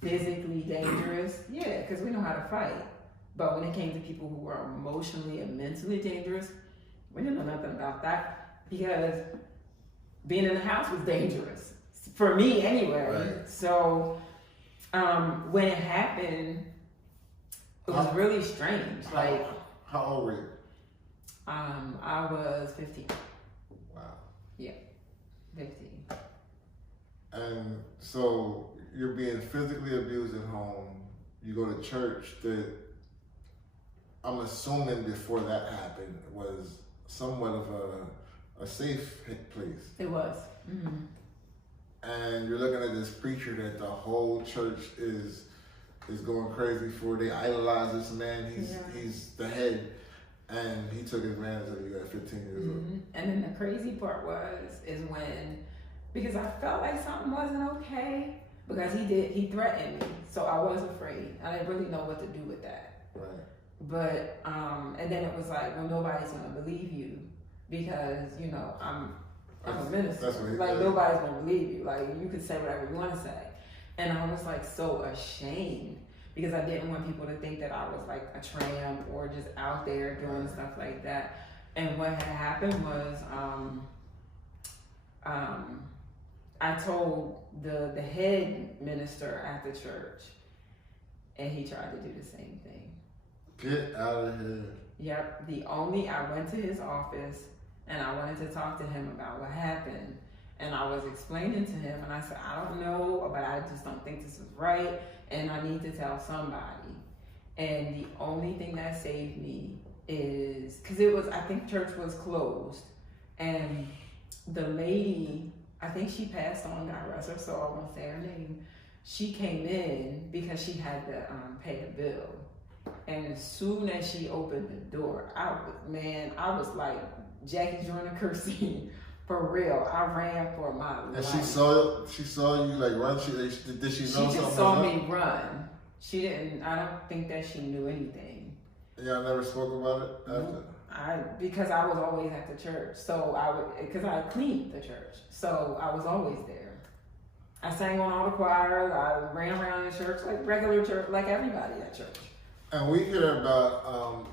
physically dangerous, yeah, because we know how to fight. But when it came to people who were emotionally and mentally dangerous, we didn't know nothing about that, because being in the house was dangerous for me anyway. Right. So when it happened, it was really strange. How old were you? I was 15. Wow. Yeah, 15. And so you're being physically abused at home. You go to church that I'm assuming before that happened was somewhat of a safe place. It was. And you're looking at this preacher that the whole church is going crazy for. They idolize this man. He's the head, and he took advantage of you at 15 years old. And then the crazy part is when, because I felt like something wasn't okay, because he threatened me, so I was afraid. I didn't really know what to do with that. Right. But and then it was like, well, nobody's gonna believe you, because you know I'm a minister. Like nobody's gonna believe you. Like you could say whatever you want to say, and I was like so ashamed, because I didn't want people to think that I was like a tramp or just out there doing stuff like that. And what had happened was I told the head minister at the church, and he tried to do the same thing. Get out of here. Yep. I went to his office, and I wanted to talk to him about what happened. And I was explaining to him, and I said, I don't know, but I just don't think this is right, and I need to tell somebody. And the only thing that saved me is, because I think church was closed, and the lady, I think she passed on, God rest her soul, I won't say her name, she came in because she had to pay a bill. And as soon as she opened the door, I was like Jackie Jordan Kersey, for real. I ran for my life. And she saw you like run. Did she know something? She just saw me run. She didn't. I don't think that she knew anything. And y'all never spoke about it after? Because I was always at the church, so because I cleaned the church, so I was always there. I sang on all the choirs. I ran around the church like regular church, like everybody at church. And we hear about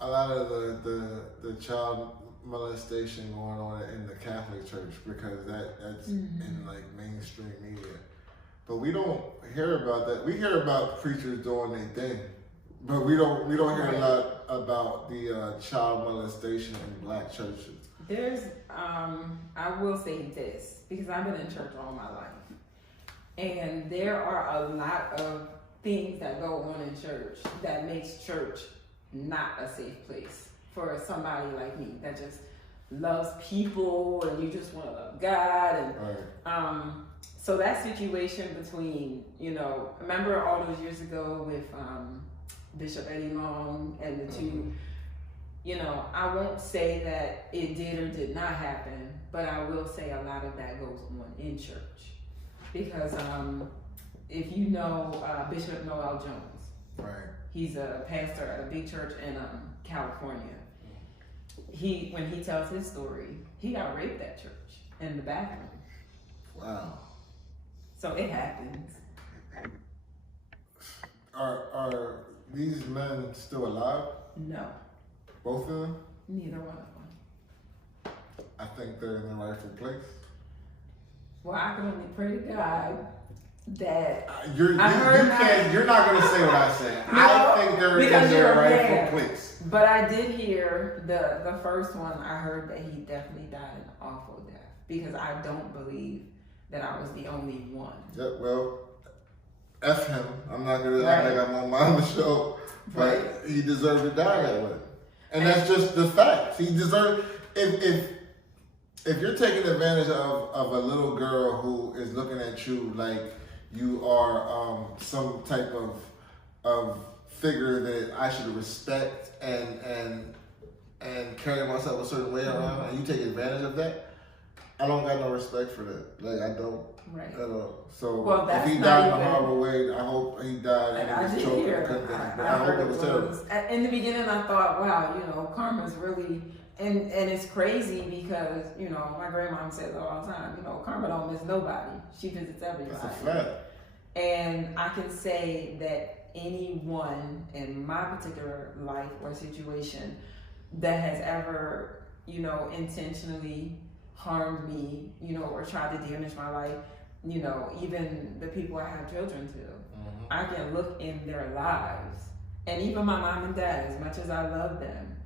a lot of the child molestation going on in the Catholic Church, because that's in like mainstream media. But we don't hear about that. We hear about preachers doing their thing, but we don't hear a lot about the child molestation in black churches. There's I will say this, because I've been in church all my life, and there are a lot of things that go on in church that makes church not a safe place for somebody like me that just loves people and you just want to love God. And so that situation between, remember all those years ago with Bishop Eddie Long and the two, I won't say that it did or did not happen, but I will say a lot of that goes on in church. Because if you know Bishop Noel Jones, right. He's a pastor at a big church in California. When he tells his story, he got raped at church in the bathroom. Wow. So it happens. Are these men still alive? No. Both of them? Neither one of them. I think they're in the rightful place. Well, I can only pray to God that you're not going to say what I said. No, I think they're in their rightful place. But I did hear the first one. I heard that he definitely died an awful death because I don't believe that I was the only one. Yeah, well, F him. I'm not going to act like I'm on my own show, but he deserved to die that way. And that's just the facts. He deserved. If you're taking advantage of a little girl who is looking at you like you are some type of figure that I should respect and carry myself a certain way around, and you take advantage of that, I don't got no respect for that. Like, I don't. Right. At all. So if he died in a horrible way, I hope he died and he was choked. I hope it was terrible. In the beginning, I thought, wow, karma's really, and it's crazy because, my grandmom says all the time, karma don't miss nobody. She visits everybody. That's a fact. And I can say that anyone in my particular life or situation that has ever, intentionally harmed me, or tried to damage my life, even the people I have children to, I can look in their lives, and even my mom and dad, as much as I love them,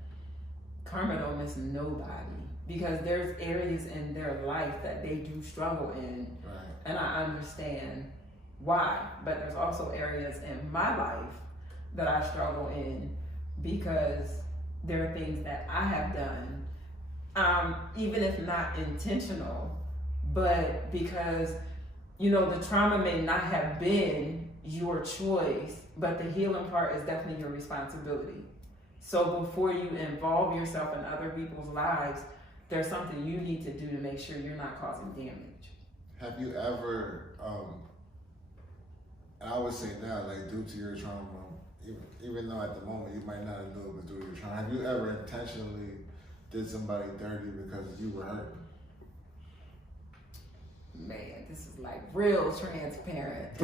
karma don't miss nobody, because there's areas in their life that they do struggle in, and I understand why, but there's also areas in my life that I struggle in because there are things that I have done, even if not intentional, but because the trauma may not have been your choice, but the healing part is definitely your responsibility. So before you involve yourself in other people's lives, there's something you need to do to make sure you're not causing damage. Have you ever, and I would say now, like, due to your trauma, even though at the moment you might not have known it was due to your trauma, have you ever intentionally did somebody dirty because you were hurt? Man, this is like real transparent.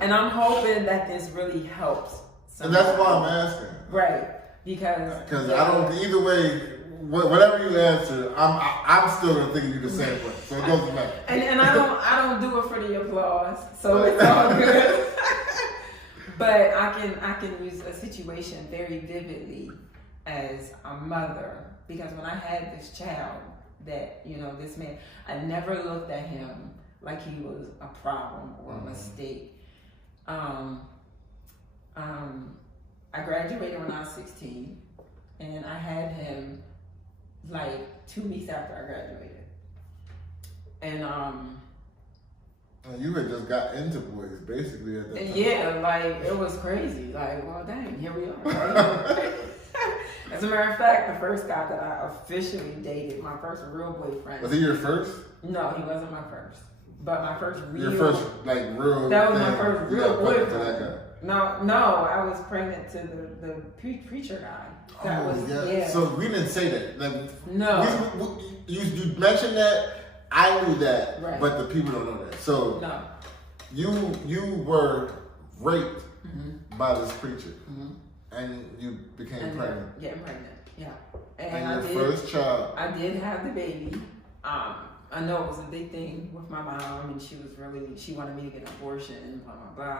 And I'm hoping that this really helps somebody. And that's why I'm asking. Right. Because I don't, either way, whatever you answer, I'm still gonna think of you the same way. So it doesn't matter. And I don't do it for the applause, so it's all good. But I can use a situation very vividly as a mother, because when I had this child, that this man, I never looked at him like he was a problem or a mistake. I graduated when I was 16, and I had him like 2 weeks after I graduated. And you had just got into boys basically at that time. Yeah, like it was crazy. Like, well, dang, here we are. As a matter of fact, the first guy that I officially dated, my first real boyfriend. Was he your first? No, he wasn't my first. But my first real. Your first, like, real. That was my first real boyfriend. To that guy. No, I was pregnant to the preacher guy. That was, yeah. So we didn't say that. Like, no. You mentioned that. I knew that, right. But the people don't know that. So no. You were raped by this preacher, and you became pregnant. Getting pregnant, yeah. And your first child. I did have the baby. I know it was a big thing with my mom, and she wanted me to get an abortion, blah blah blah.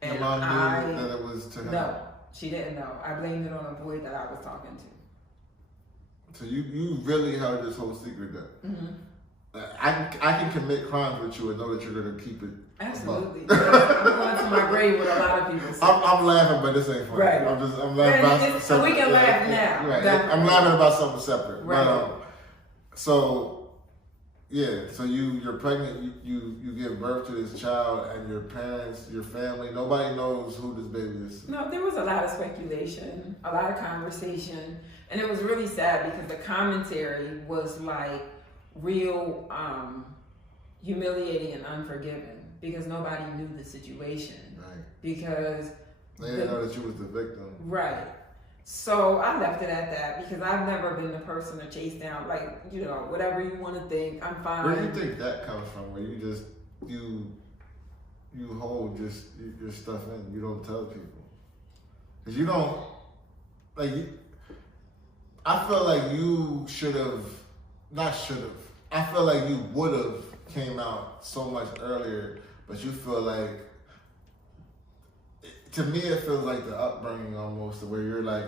And your mom knew that it was to her? No, she didn't know. I blamed it on a boy that I was talking to. So you really held this whole secret up. I can commit crimes with you and know that you're gonna keep it. Absolutely. I'm going to my grave with a lot of people. I'm laughing, but this ain't funny. Right. I'm laughing about something so we can laugh now. Right. I'm laughing about something separate. Right. But, so you're pregnant. You give birth to this child, and your parents, your family, nobody knows who this baby is. No, there was a lot of speculation, a lot of conversation, and it was really sad because the commentary was like real humiliating and unforgiving because nobody knew the situation. Right. Because they didn't know that you was the victim. Right. So I left it at that because I've never been the person to chase down, like, you know, whatever you want to think, I'm fine. Where do you think that comes from? Where you just, you hold just your stuff in, you don't tell people? Because you don't, like, I feel like you I feel like you would have came out so much earlier, but you feel like, to me, it feels like the upbringing almost, where you're like,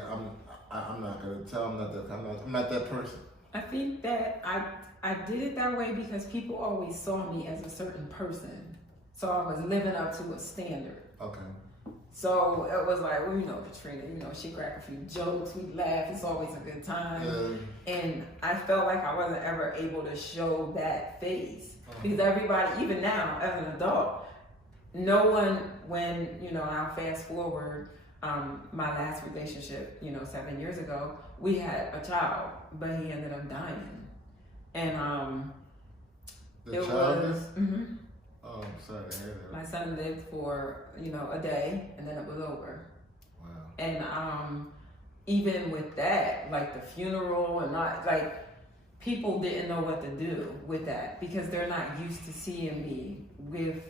I'm not gonna tell, I'm not that person. I think that I did it that way because people always saw me as a certain person, so I was living up to a standard. Okay. So it was like, well, you know, Katrina, you know, she cracked a few jokes, we laugh, it's always a good time. Yeah. And I felt like I wasn't ever able to show that face because everybody, even now as an adult, no one, when, you know, I'll fast forward, my last relationship, you know, 7 years ago, we had a child, but he ended up dying. And The it child? was, Oh, I'm sorry to hear that. my son lived for, you know, a day and then it was over. Wow. And even with that, like the funeral and not, like, people didn't know what to do with that because they're not used to seeing me with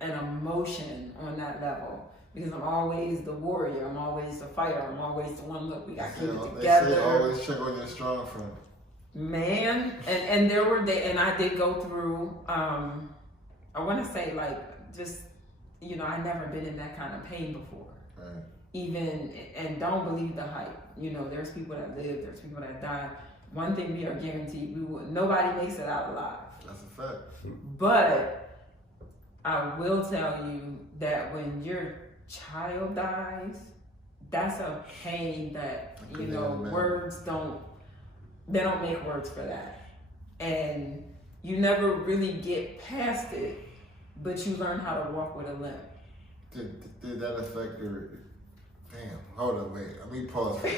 an emotion on that level. Because I'm always the warrior, I'm always the fighter, I'm always the one, look, we got to keep it together. They say always check on your strong friend. Man, and there were days, and I did go through, I want to say, like, just, you know, I never been in that kind of pain before. Right. Even, and don't believe the hype. You know, there's people that live, there's people that die. One thing we are guaranteed, nobody makes it out alive. That's a fact. But I will tell you that when your child dies, that's a pain that, you know, words don't make words for that. And you never really get past it, but you learn how to walk with a limp. Did that affect your, damn, hold on, wait, let me pause for that.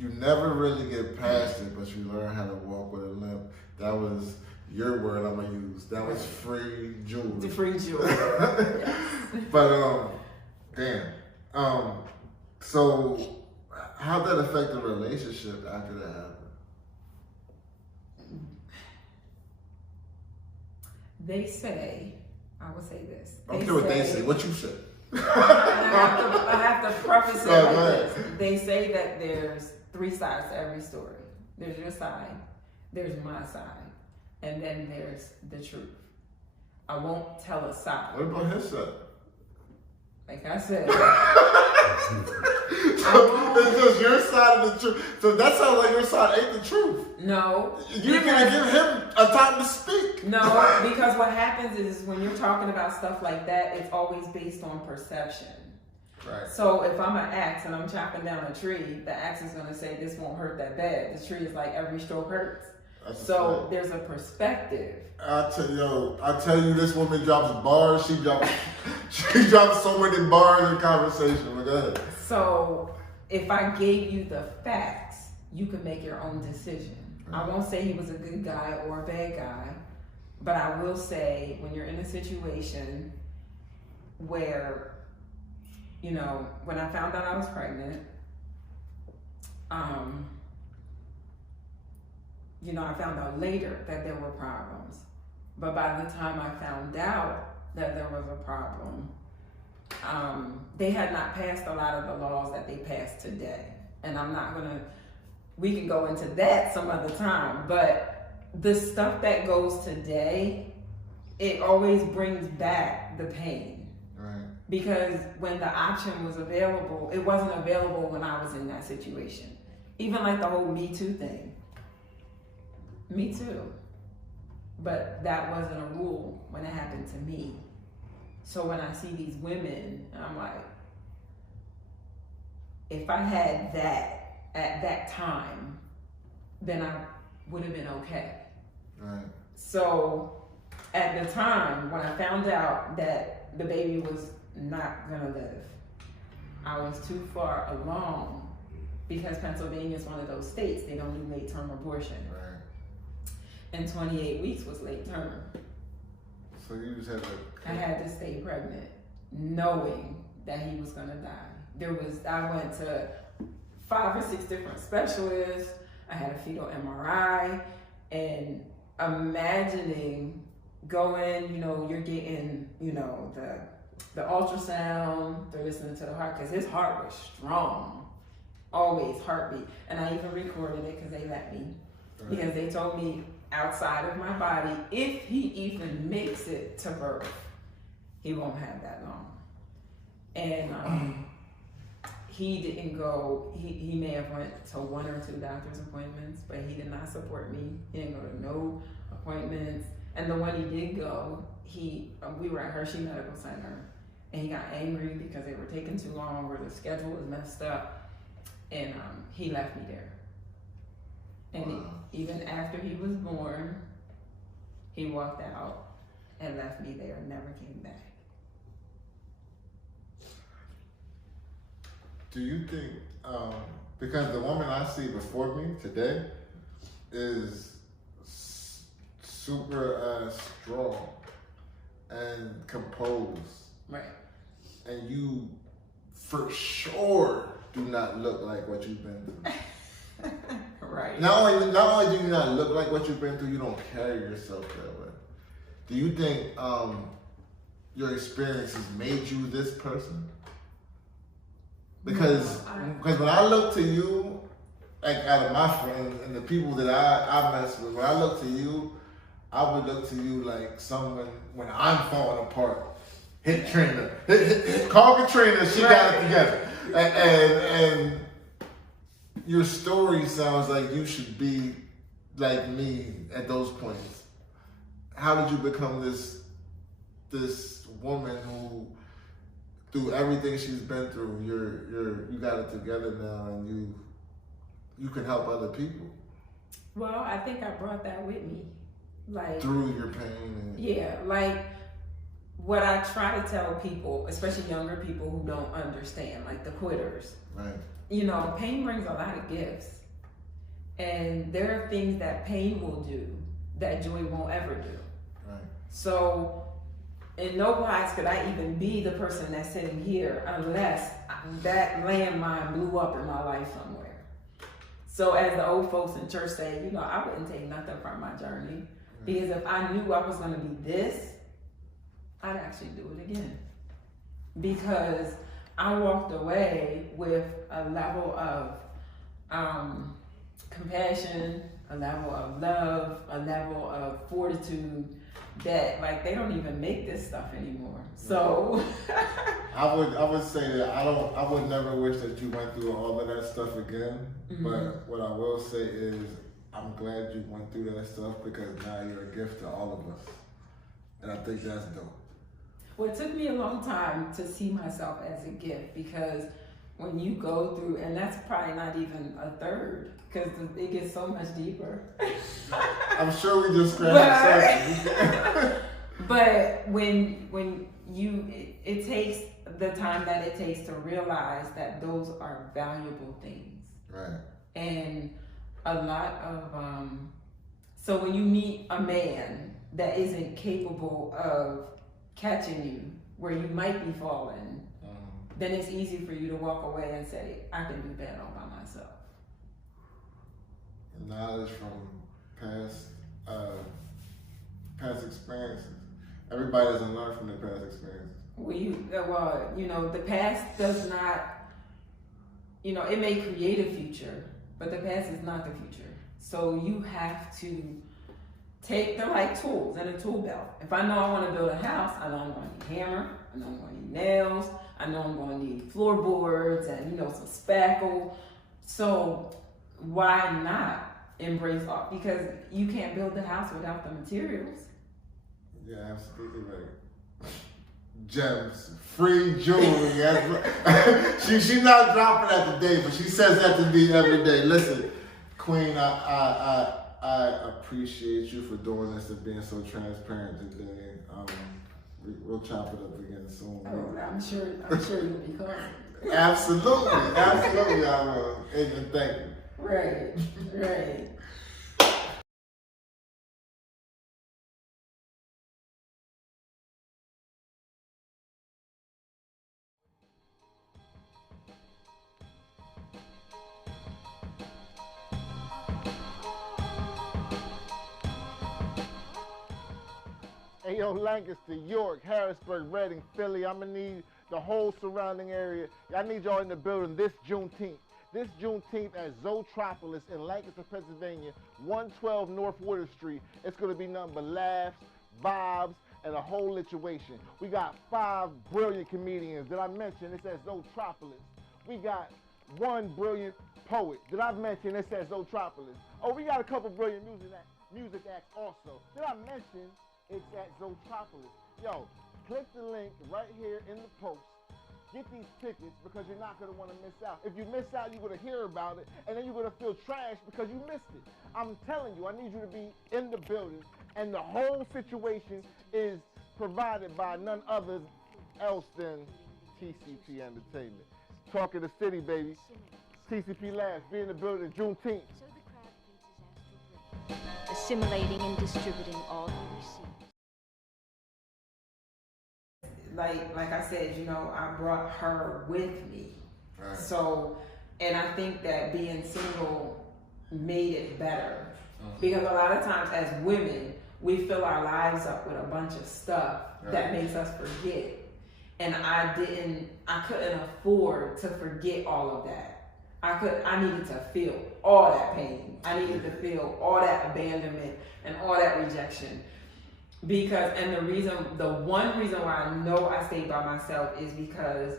You never really get past it, but you learn how to walk with a limp. That was your word I'm gonna use. That was free jewelry. The free jewelry. Yes. But damn. So how'd that affect the relationship after that happened? They say, I will say this. I don't care what they say. What you say? I have to preface it No, like go ahead. this. They say that there's 3 sides to every story. There's your side, there's my side, and then there's the truth. I won't tell a side. What about his side? Like I said. So it's just your side of the truth. So that sounds like your side ain't the truth. No. You gotta give him a time to speak. No, because what happens is when you're talking about stuff like that, it's always based on perception. Right. So if I'm an axe and I'm chopping down a tree, the axe is going to say this won't hurt that bad. The tree is like every stroke hurts. So there's a perspective. I tell you, this woman drops bars. She drops so many bars in conversation. But go ahead. So if I gave you the facts, you could make your own decision. I won't say he was a good guy or a bad guy, but I will say when you're in a situation where, you know, when I found out I was pregnant, you know, I found out later that there were problems. But by the time I found out that there was a problem, they had not passed a lot of the laws that they passed today. And I'm not gonna, we can go into that some other time, but the stuff that goes today, it always brings back the pain. Right. Because when the option was available, it wasn't available when I was in that situation. Even like the whole Me Too thing. Me Too. But that wasn't a rule when it happened to me. So when I see these women, I'm like, if I had that at that time, then I would have been okay. Right. So at the time, when I found out that the baby was not gonna live, I was too far along, because Pennsylvania is one of those states, they don't do late term abortion. Right. And 28 weeks was late term. So you just had to. I had to stay pregnant, knowing that he was gonna die. I went to 5 or 6 different specialists. I had a fetal MRI, and imagining going, you're getting, the ultrasound, they're listening to the heart, because his heart was strong, always heartbeat. And I even recorded it because they let me, because they told me outside of my body, if he even makes it to birth, he won't have that long. And he didn't go, he may have went to 1 or 2 doctor's appointments, but he did not support me. He didn't go to no appointments. And the one he did go, we were at Hershey Medical Center, and he got angry because they were taking too long, or the schedule was messed up, and he left me there. And even after he was born, he walked out and left me there and never came back. Do you think, because the woman I see before me today is super strong and composed. Right. And you, for sure, do not look like what you've been through. Right. Not only do you not look like what you've been through, you don't carry yourself that way. Do you think your experiences made you this person? Because when I look to you, like out of my friends and the people that I mess with, when I look to you, I would look to you like someone, when I'm falling apart, hit Trina, call Katrina, she got it together. And your story sounds like you should be like me at those points. How did you become this woman who, through everything she's been through, you got it together now, and you can help other people? Well, I think I brought that with me, like through your pain. Yeah, like what I try to tell people, especially younger people who don't understand, like the quitters. Right. Pain brings a lot of gifts, and there are things that pain will do that joy won't ever do. Right. So in no wise could I even be the person that's sitting here unless that landmine blew up in my life somewhere. So as the old folks in church say, I wouldn't take nothing from my journey, because if I knew I was going to be this, I'd actually do it again. Because I walked away with a level of compassion, a level of love, a level of fortitude that, like, they don't even make this stuff anymore. So I would say that I would never wish that you went through all of that stuff again. Mm-hmm. But what I will say is, I'm glad you went through that stuff, because now you're a gift to all of us. And I think that's dope. Well, it took me a long time to see myself as a gift, because when you go through, and that's probably not even a third, because it gets so much deeper. I'm sure we just scratched the surface. But when it takes the time that it takes to realize that those are valuable things. Right. And a lot of, so when you meet a man that isn't capable of catching you where you might be falling, then it's easy for you to walk away and say, I can do that all by myself. Knowledge from past experiences. Everybody doesn't learn from their past experiences. The past does not, it may create a future, but the past is not the future. So you have to they're like tools in a tool belt. If I know I want to build a house, I know I'm going to need a hammer, I know I'm going to need nails, I know I'm going to need floorboards and, some spackle. So why not embrace all, because you can't build the house without the materials. Yeah, absolutely right. Gems, free jewelry. She's not dropping that today, but she says that to me every day. Listen, Queen, I appreciate you for doing this and being so transparent today. We'll chop it up again soon. Oh, I'm sure you'll be calling. Absolutely, I will. And thank you. Right. Hey, yo, Lancaster, York, Harrisburg, Reading, Philly. I'm gonna need the whole surrounding area. I need y'all in the building this Juneteenth. This Juneteenth at Zotropolis in Lancaster, Pennsylvania, 112 North Woodard Street. It's gonna be nothing but laughs, vibes, and a whole situation. We got 5 brilliant comedians. Did I mention it's at Zotropolis? We got 1 brilliant poet. Did I mention it's at Zotropolis? Oh, we got a couple brilliant music acts also. Did I mention it's at Zotropolis? Yo, click the link right here in the post. Get these tickets because you're not going to want to miss out. If you miss out, you're going to hear about it, and then you're going to feel trash because you missed it. I'm telling you, I need you to be in the building, and the whole situation is provided by none other else than TCP Entertainment. Talking the city, baby. TCP Labs, be in the building Juneteenth. So the crowd pleases as to bring, assimilating and distributing all he receives. Like I said, I brought her with me. Right. So, and I think that being single made it better. Because a lot of times as women, we fill our lives up with a bunch of stuff that makes us forget. And I couldn't afford to forget all of that. I needed to feel all that pain. I needed to feel all that abandonment and all that rejection. Because, and the one reason why I know I stayed by myself is because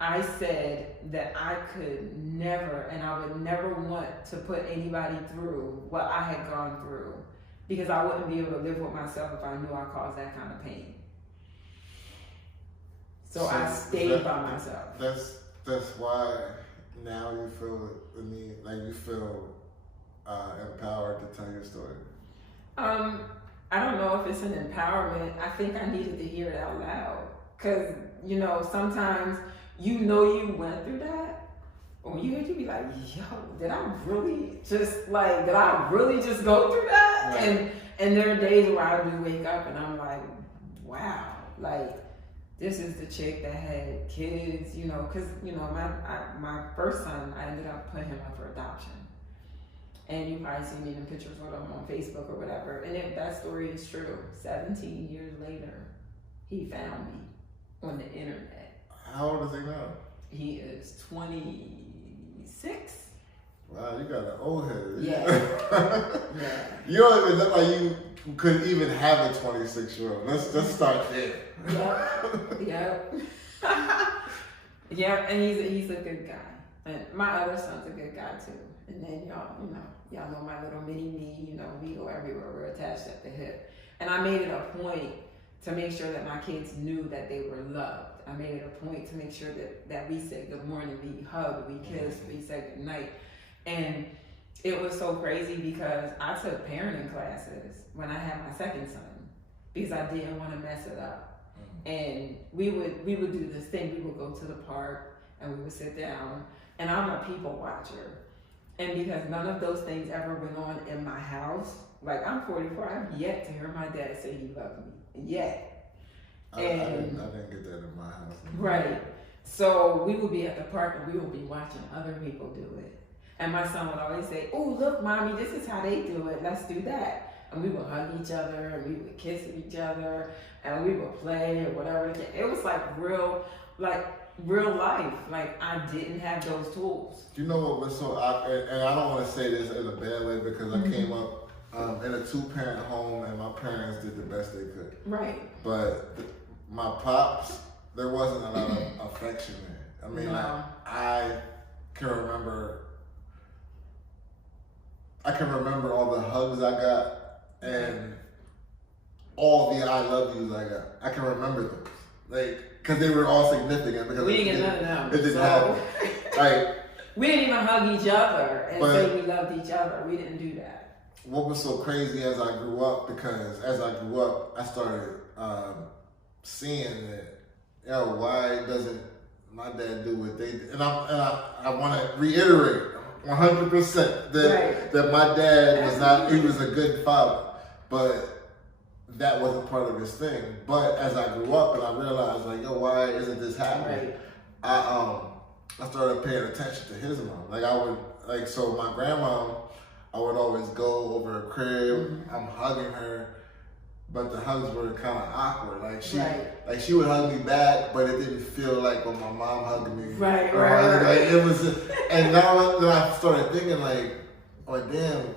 I said that I could never, and I would never want to put anybody through what I had gone through, because I wouldn't be able to live with myself if I knew I caused that kind of pain. So I stayed by myself. That's why now you feel the need, like you feel empowered to tell your story. I don't know if it's an empowerment. I think I needed to hear it out loud. Because, sometimes you went through that. But when you hear it, you be like, yo, did I really just go through that? Right. And there are days where I do wake up and I'm like, wow, like, this is the chick that had kids, because, my first son, I ended up putting him up for adoption. And you probably see me in pictures with him on Facebook or whatever. And if that story is true, 17 years later, he found me on the internet. How old is he now? He is 26. Wow, you got an old head. Yeah. Yeah. You don't even look like you could even have a 26-year-old. Let's start there. Yep. Yeah, and he's a good guy. And my other son's a good guy too. And then y'all know my little mini me, we go everywhere, we're attached at the hip. And I made it a point to make sure that my kids knew that they were loved. I made it a point to make sure that we said good morning, we hugged, we kissed, we said good night. And it was so crazy because I took parenting classes when I had my second son because I didn't want to mess it up. And we would do this thing, we would go to the park and we would sit down, and I'm a people watcher. And because none of those things ever went on in my house, like I'm 44, I've yet to hear my dad say he loved me. Yet. I didn't get that in my house. Right. So we would be at the park and we would be watching other people do it. And my son would always say, oh, look, mommy, this is how they do it. Let's do that. And we would hug each other and we would kiss each other and we would play or whatever. It was like real life. Like I didn't have those tools. You know what was so awkward, and I don't want to say this in a bad way because I came up in a 2-parent home and my parents did the best they could. Right. But my pops, there wasn't a lot of affection there. I mean, no. I can remember I can remember all the hugs I got and all the I love yous I got. I can remember those. Like, because they were all significant. Because we didn't get none of them. It didn't happen. Like, we didn't even hug each other and say we loved each other. We didn't do that. What was so crazy as I grew up, because as I grew up, I started seeing that, why doesn't my dad do what they did? And I want to reiterate 100% that my dad was not, he was a good father, but that wasn't part of his thing. But as I grew up and I realized, like, why isn't this happening? Right. I started paying attention to his mom. So my grandma, I would always go over her crib, I'm hugging her, but the hugs were kind of awkward. Like she would hug me back, but it didn't feel like when my mom hugged me. Right. Like it was, and now then I started thinking like, oh damn,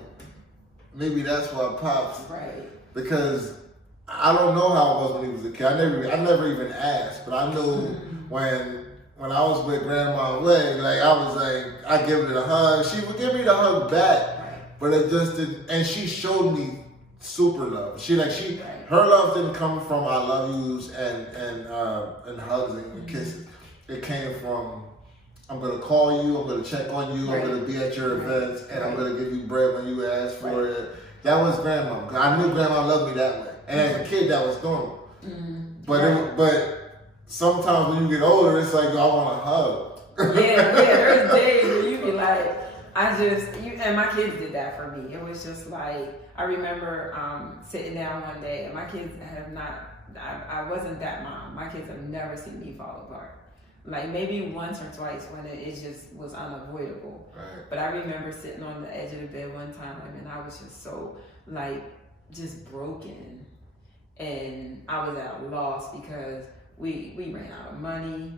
maybe that's why Pops. Right. Because I don't know how it was when he was a kid. I never even asked, but I knew when I was with Grandma Leg, like I was like, I give her the hug. She would give me the hug back, but it just didn't. And she showed me super love. Her love didn't come from I love yous and hugs and kisses. It came from, I'm gonna call you, I'm gonna check on you, I'm gonna be at your events, and I'm gonna give you bread when you ask for it. That was Grandma. I knew Grandma loved me that way, and as a kid, that was normal. But sometimes when you get older, it's like, I want a hug. There's days where you be like, and my kids did that for me. It was just like, I remember sitting down one day, and my kids have not, I wasn't that mom. My kids have never seen me fall apart. Like maybe once or twice when it just was unavoidable. Right. But I remember sitting on the edge of the bed one time, and I was just so just broken. And I was at a loss because we ran out of money,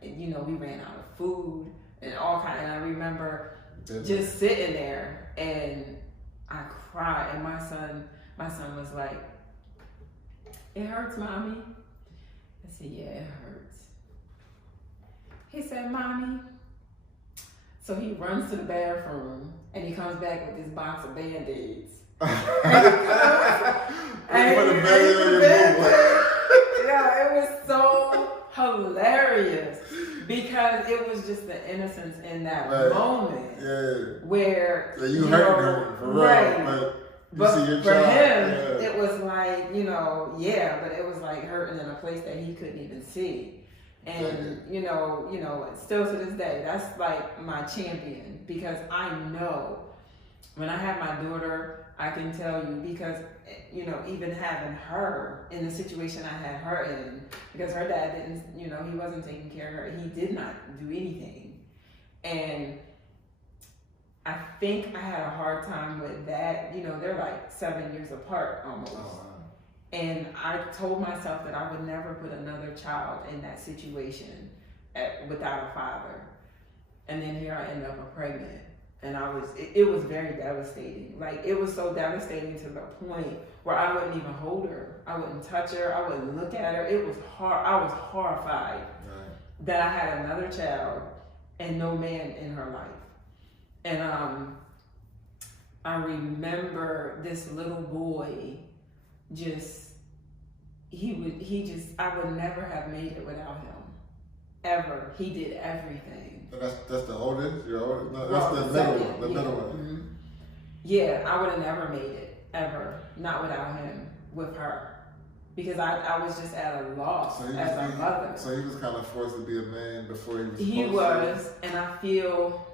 and we ran out of food and all kind. And I remember just sitting there, and I cried, and my son was like, "It hurts, Mommy." I said, "Yeah, it hurts." He said, "Mommy." So he runs to the bathroom, and he comes back with this box of Band-Aids. It was so hilarious because it was just the innocence in that moment where you hurt him for real. Right. But for him, it was like, but it was like hurting in a place that he couldn't even see. And, still to this day, that's like my champion, because I know when I have my daughter, I can tell you, because, even having her in the situation I had her in, because her dad didn't, he wasn't taking care of her. He did not do anything. And I think I had a hard time with that. They're like 7 years apart almost. And I told myself that I would never put another child in that situation without a father. And then here I end up pregnant. And it was very devastating. Like, it was so devastating to the point where I wouldn't even hold her. I wouldn't touch her. I wouldn't look at her. It was hard. I was horrified that I had another child and no man in her life. And I remember this little boy I would never have made it without him. Ever. He did everything. That's the oldest? Your oldest? No, that's the middle one. The middle one. Mm-hmm. Yeah, I would have never made it, ever. Not without him, with her. Because I was just at a loss as a mother. So he was kind of forced to be a man before he was supposed He was, and I feel,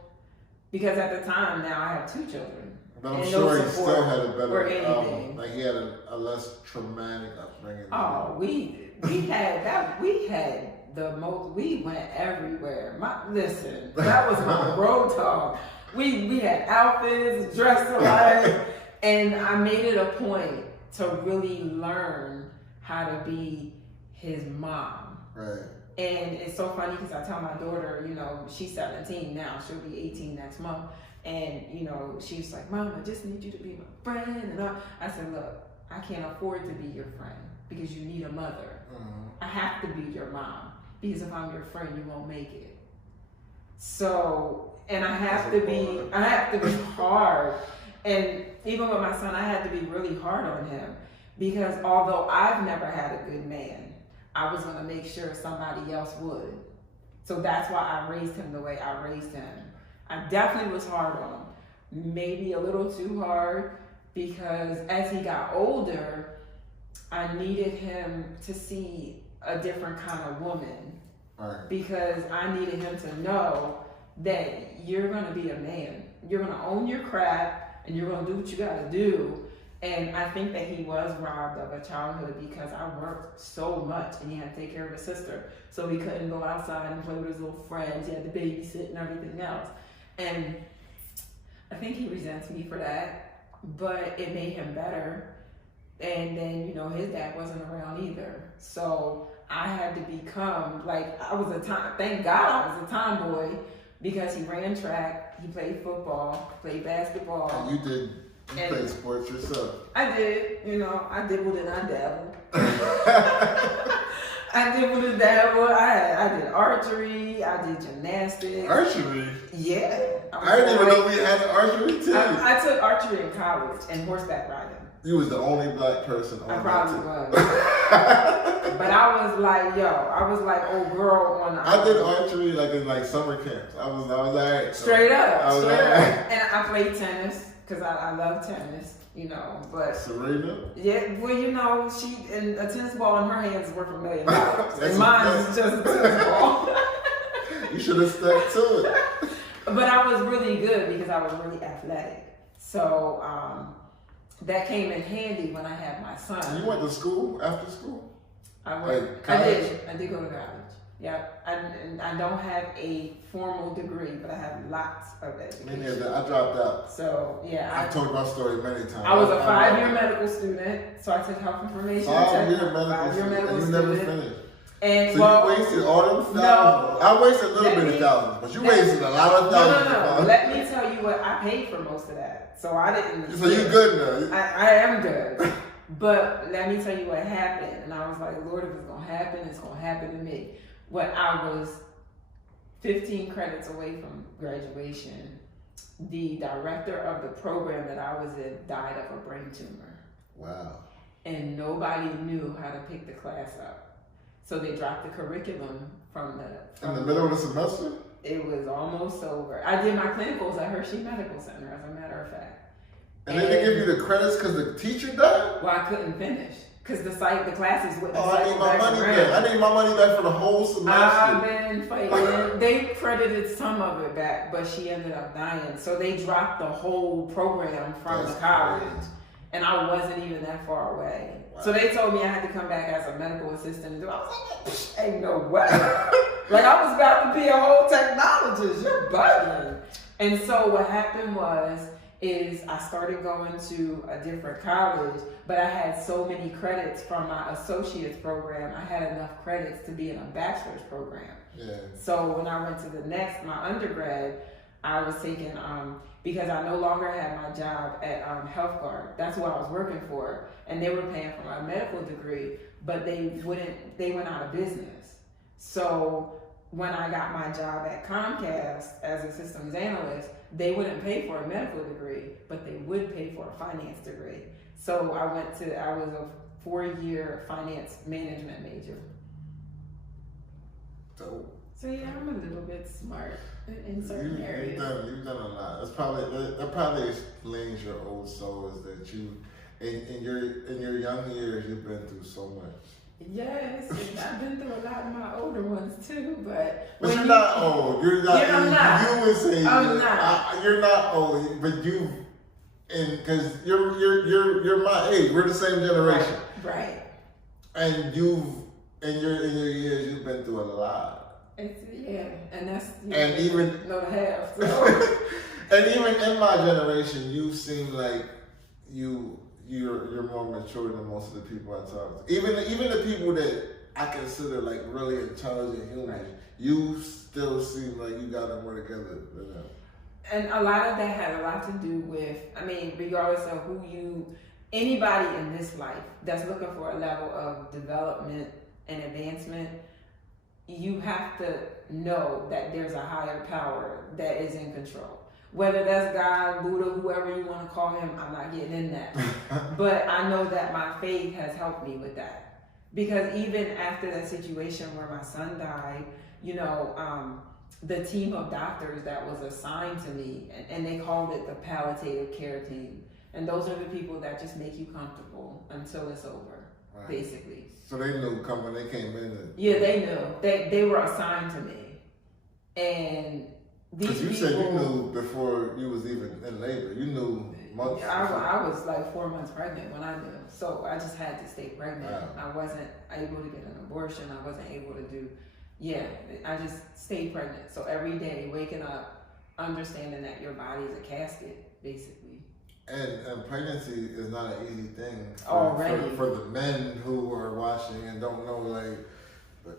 because at the time, now I have 2 children. But I'm sure he still had a better, like he had a less traumatic upbringing. Oh, we had that. We had the most. We went everywhere. That was my road talk. We had outfits, dressed alike, and I made it a point to really learn how to be his mom. Right. And it's so funny because I tell my daughter, she's 17 now. She'll be 18 next month. And, she's like, "Mom, I just need you to be my friend." And I said, "Look, I can't afford to be your friend because you need a mother. I have to be your mom because if I'm your friend, you won't make it. So, and I have to be hard. And even with my son, I had to be really hard on him because although I've never had a good man, I was going to make sure somebody else would. So that's why I raised him the way I raised him. I definitely was hard on him. Maybe a little too hard because as he got older, I needed him to see a different kind of woman. Right. Because I needed him to know that you're going to be a man. You're going to own your crap and you're going to do what you got to do. And I think that he was robbed of a childhood because I worked so much and he had to take care of his sister. So he couldn't go outside and play with his little friends. He had to babysit and everything else. And I think he resents me for that, but it made him better. And then, you know, his dad wasn't around either. So I had to become, like, thank God I was a tomboy because he ran track, he played football, played basketball. And you played sports yourself. I did, you know, I dibbled and I dabbled. I dibbled and dabbled. I did archery, I did gymnastics. Archery? Yeah. I didn't even know we had an archery team. I took archery in college and horseback riding. You was the only black person on I that probably team. was. But I was like old girl on the I did archery like in like summer camps. I was like straight up. Right. And I played tennis because I love tennis, you know. But Serena? yeah, well, you know, and a tennis ball in her hands is worth $1 million. And mine is just a tennis ball. You should have stuck to it. But I was really good because I was really athletic. So that came in handy when I had my son. And you went to school after school? I Like college? I did go to college. Yep. I don't have a formal degree, but I have lots of education. Me neither. I dropped out. So yeah, I've told my story many times. I was a 5-year medical student, so I took health information. 5-year medical Five-year student. And you never finished. And So well, you wasted all them thousands. no, I wasted a little bit of thousands, but you wasted a lot of thousands. No. Let me tell you what, I paid for most of that. So I didn't. So you good now? I am good. But let me tell you what happened. And I was like, Lord, if it's going to happen, it's going to happen to me. When I was 15 credits away from graduation, the director of the program that I was in died of a brain tumor. Wow. And nobody knew how to pick the class up. So they dropped the curriculum from in the middle of the semester? It was almost over. I did my clinicals at Hershey Medical Center, as a matter of fact. And they didn't give you the credits because the teacher died? Well, I couldn't finish because the classes wouldn't. Oh, I need my money back. I need my money back for the whole semester. I've been fighting. They credited some of it back, but she ended up dying. So they dropped the whole program from the college. And I wasn't even that far away. Wow. So they told me I had to come back as a medical assistant. I was like, ain't no way. Like I was about to be a whole technologist. You're bugging. And so what happened is I started going to a different college, but I had so many credits from my associate's program. I had enough credits to be in a bachelor's program. Yeah. So when I went to my undergrad, I was taking, because I no longer had my job at Health Guard. That's what I was working for. And they were paying for my medical degree, but they went out of business. So when I got my job at Comcast as a systems analyst, they wouldn't pay for a medical degree, but they would pay for a finance degree. So I was a 4-year finance management major. Dope. So yeah, I'm a little bit smart in certain areas. You've done a lot. That probably explains your old soul, is that you, in your young years, you've been through so much. Yes, and I've been through a lot of my older ones too, but you're not old. You're not. Yeah, I'm not. You would say I'm not. You're not old, but because you're my age. We're the same generation. Right. And in your years, you've been through a lot. And that's and even know the half. So. And even in my generation, you seem like you're more mature than most of the people I talk to. Even the people that I consider like really intelligent humans, right. You still seem like you got them more together than them. And a lot of that had a lot to do with, regardless of anybody in this life that's looking for a level of development and advancement, you have to know that there's a higher power that is in control. Whether that's God, Buddha, whoever you want to call him, I'm not getting in that. But I know that my faith has helped me with that. Because even after that situation where my son died, you know, the team of doctors that was assigned to me, and they called it the palliative care team. And those are the people that just make you comfortable until it's over, Right. basically. So they knew when they came in. Yeah, they knew. They were assigned to me. And these Because you people, said you knew before you was even in labor. You knew months. I was like 4 months pregnant when I knew. So I just had to stay pregnant. Wow. I wasn't able to get an abortion. I wasn't able to do, I just stayed pregnant. So every day, waking up, understanding that your body is a casket, basically. And pregnancy is not an easy thing Already. for the men who are watching and don't know, like, but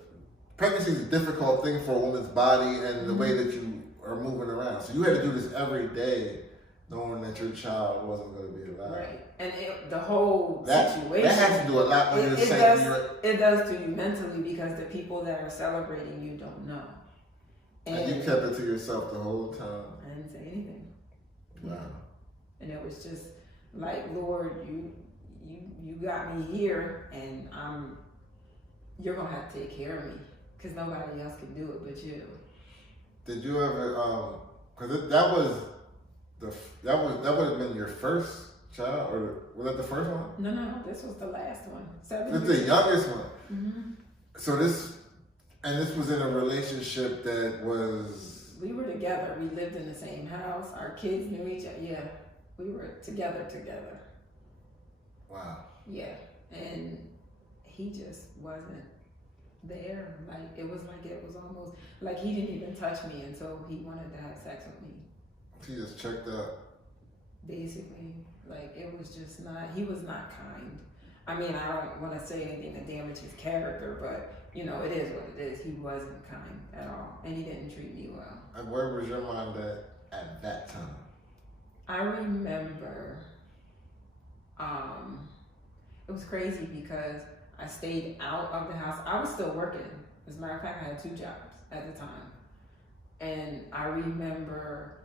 pregnancy is a difficult thing for a woman's body and the way that you are moving around. So you had to do this every day, knowing that your child wasn't going to be alive. Right. And the whole situation. That has to do a lot when you're saying it does to you mentally, because the people that are celebrating you don't know. And you kept it to yourself the whole time. I didn't say anything. Wow. And it was just like, Lord, you got me here, and you're gonna have to take care of me, because nobody else can do it but you. Did you ever? Because that would have been your first child, or was that the first one? No, this was the last one. This is the youngest one. Mm-hmm. So this was in a relationship that was. We were together. We lived in the same house. Our kids knew each other. Yeah, we were together. Wow. Yeah, and he just wasn't there. Like it was almost like he didn't even touch me until he wanted to have sex with me. He just checked out. Basically, like it was just not. He was not kind. I mean, I don't want to say anything to damage his character, but you know, it is what it is. He wasn't kind at all, and he didn't treat me well. And where was your mind at that time? I remember, it was crazy because I stayed out of the house. I was still working. As a matter of fact, I had 2 jobs at the time. And I remember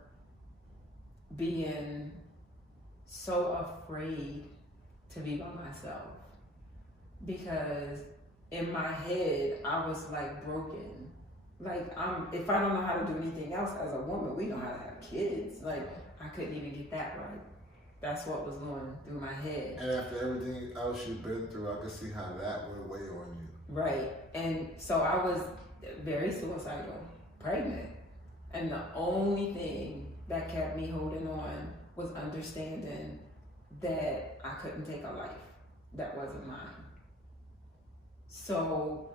being so afraid to be by myself, because in my head, I was like broken. Like, if I don't know how to do anything else as a woman, we know how to have kids. Like, I couldn't even get that right. That's what was going through my head. And after everything else you've been through, I could see how that would weigh on you. Right. And so I was very suicidal, pregnant. And the only thing that kept me holding on was understanding that I couldn't take a life that wasn't mine. So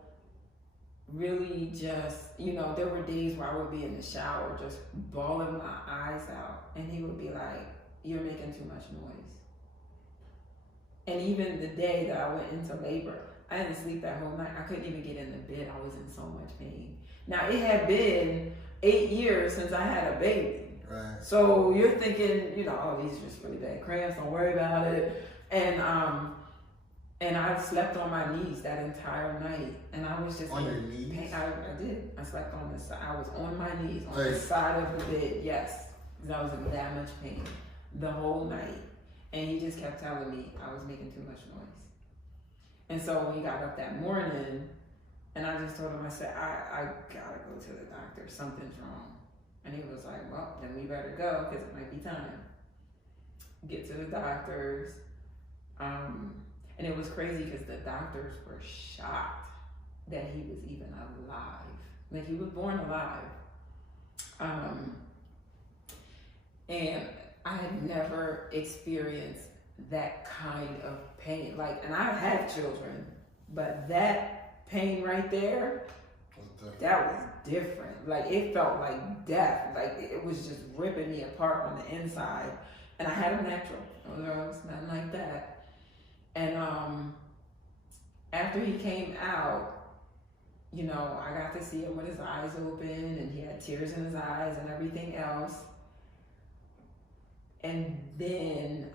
really just, there were days where I would be in the shower just bawling my eyes out, and he would be like, "You're making too much noise." And even the day that I went into labor, I didn't sleep that whole night. I couldn't even get in the bed. I was in so much pain. Now, it had been 8 years since I had a baby. Right. So you're thinking, oh, these are just really bad cramps, don't worry about it. And I slept on my knees that entire night, and I was just on your knees. I did. I slept on the side. I was on my knees on the side of the bed. Yes, because I was in that much pain the whole night, and he just kept telling me I was making too much noise. And so when he got up that morning, and I just told him, I said, I gotta go to the doctor. Something's wrong. And he was like, well, then we better go, because it might be time. Get to the doctors. And it was crazy because the doctors were shocked that he was even alive. Like, he was born alive. And I had never experienced that kind of pain. Like, and I have children, but that pain right there, that was different. Like, it felt like death. Like, it was just ripping me apart on the inside. And I had a natural. It was nothing like that. And after he came out, I got to see him with his eyes open, and he had tears in his eyes and everything else. And then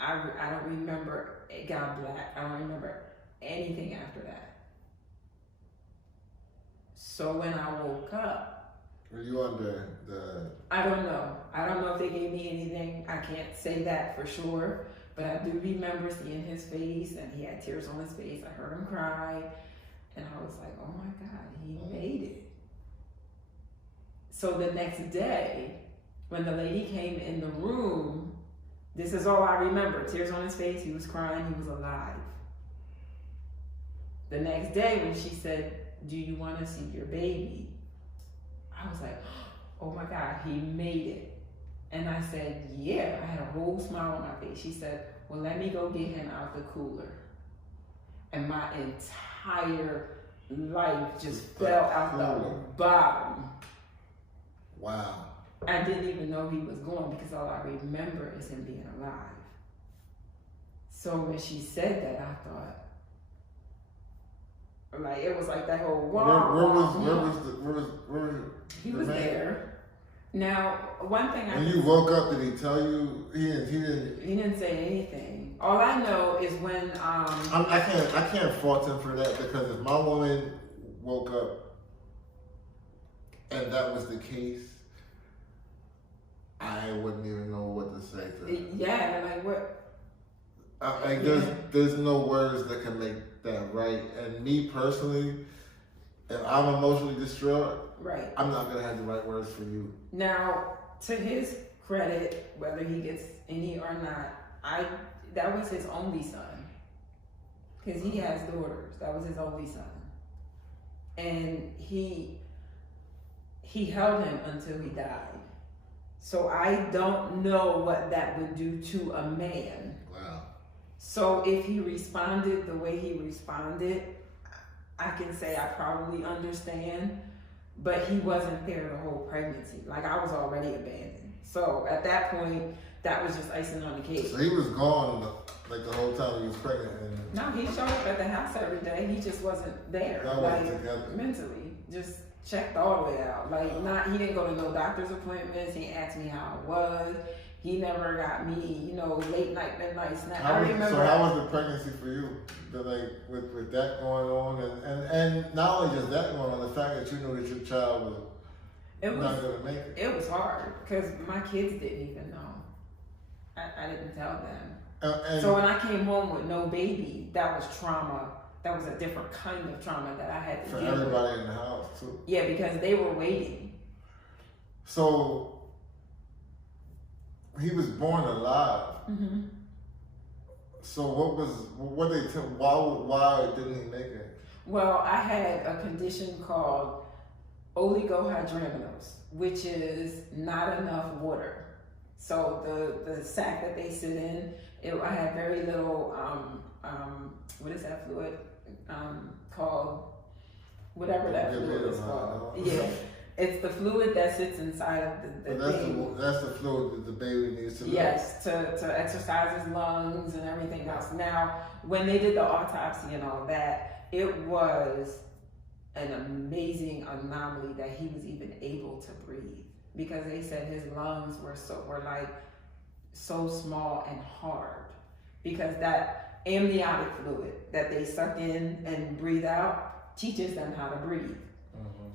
I don't remember, it got black. I don't remember anything after that. So when I woke up, Were you under the? I don't know. I don't know if they gave me anything. I can't say that for sure. But I do remember seeing his face, and he had tears on his face. I heard him cry, and I was like, oh my God, he made it. So the next day, when the lady came in the room, this is all I remember. Tears on his face, he was crying, he was alive. The next day when she said, do you want to see your baby? I was like, oh my God, he made it. And I said, yeah. I had a whole smile on my face. She said, well, let me go get him out the cooler. And my entire life just fell out the bottom. Wow. I didn't even know he was gone because all I remember is him being alive. So when she said that, I thought, like, it was like that whole he was there. Now, one thing when you woke up, did he tell you? He didn't say anything. All I know is when I can't fault him for that, because if my woman woke up and that was the case, I wouldn't even know what to say to her. Yeah, like what? There's no words that can make that right. And me personally, if I'm emotionally distraught, right, I'm not gonna have the right words for you. Now, to his credit, whether he gets any or not, that was his only son, because he has daughters. That was his only son, and he held him until he died. So I don't know what that would do to a man. Wow. So if he responded the way he responded, I can say I probably understand, but he wasn't there the whole pregnancy. Like, I was already abandoned. So at that point, that was just icing on the cake. So he was gone like the whole time he was pregnant. And no, he showed up at the house every day. He just wasn't there. That wasn't together. Mentally, just checked all the way out. Like, he didn't go to no doctor's appointments. He asked me how I was. He never got me, late night, midnight snack. I remember. So how was the pregnancy for you? With that going on, and not only just that going on, the fact that you knew that your child was not going to make it. It was hard because my kids didn't even know. I didn't tell them. So when I came home with no baby, that was trauma. That was a different kind of trauma that I had to deal with. For everybody in the house too. Yeah, because they were waiting. So he was born alive. Mm-hmm. So what they tell? Why didn't he make it? Well, I had a condition called oligohydramnios, which is not enough water. So the sac that they sit in, I had very little. What is that fluid? Called whatever that fluid is called. Yeah. It's the fluid that sits inside of the baby. That's the fluid that the baby needs to live. Yes, to exercise his lungs and everything else. Now, when they did the autopsy and all that, it was an amazing anomaly that he was even able to breathe, because they said his lungs were so small and hard, because that amniotic fluid that they suck in and breathe out teaches them how to breathe.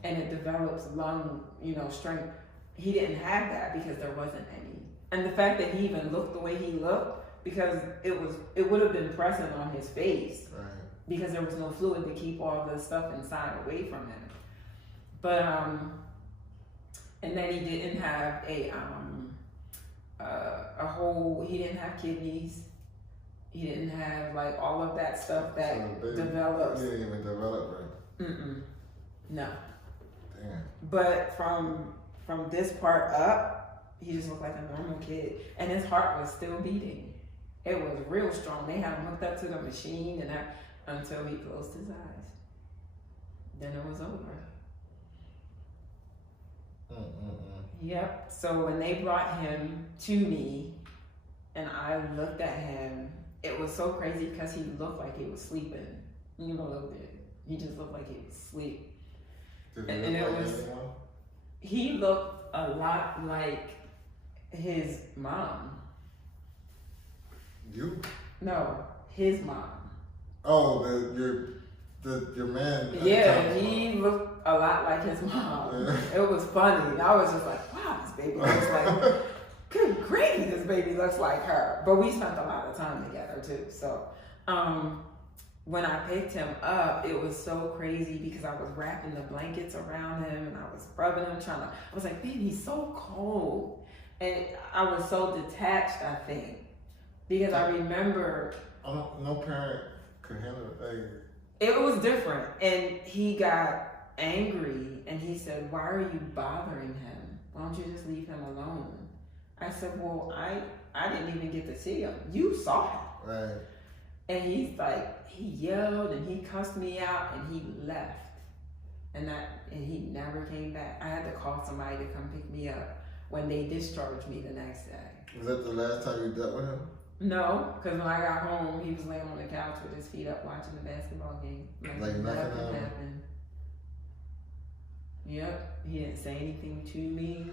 And it develops lung, strength. He didn't have that because there wasn't any. And the fact that he even looked the way he looked, because it would have been present on his face, right, because there was no fluid to keep all the stuff inside away from him. But and then he didn't have he didn't have kidneys. He didn't have like all of that stuff that develops. He didn't even develop, right? No. Damn. But from this part up, he just looked like a normal kid, and his heart was still beating. It was real strong. They had him hooked up to the machine until he closed his eyes. Then it was over. Yep. So when they brought him to me, and I looked at him, it was so crazy because he looked like he was sleeping. You know, a little bit. He just looked like he was asleep. He looked a lot like his mom. You? No, his mom. Oh, your man. At Yeah, the time. he looked a lot like his mom. Yeah. It was funny. I was just like, wow, this baby looks like, good gravy, this baby looks like her. But we spent a lot of time together too. So when I picked him up, it was so crazy because I was wrapping the blankets around him and I was rubbing him, I was like, baby, he's so cold. And I was so detached, I think, because I remember. No parent could handle it. It was different, and he got angry, and he said, why are you bothering him? Why don't you just leave him alone? I said, well, I didn't even get to see him. You saw him. Right. And he's like, he yelled, and he cussed me out, and he left. And he never came back. I had to call somebody to come pick me up when they discharged me the next day. Was that the last time you dealt with him? No, because when I got home, he was laying on the couch with his feet up watching the basketball game. Like nothing happened. Yep, he didn't say anything to me.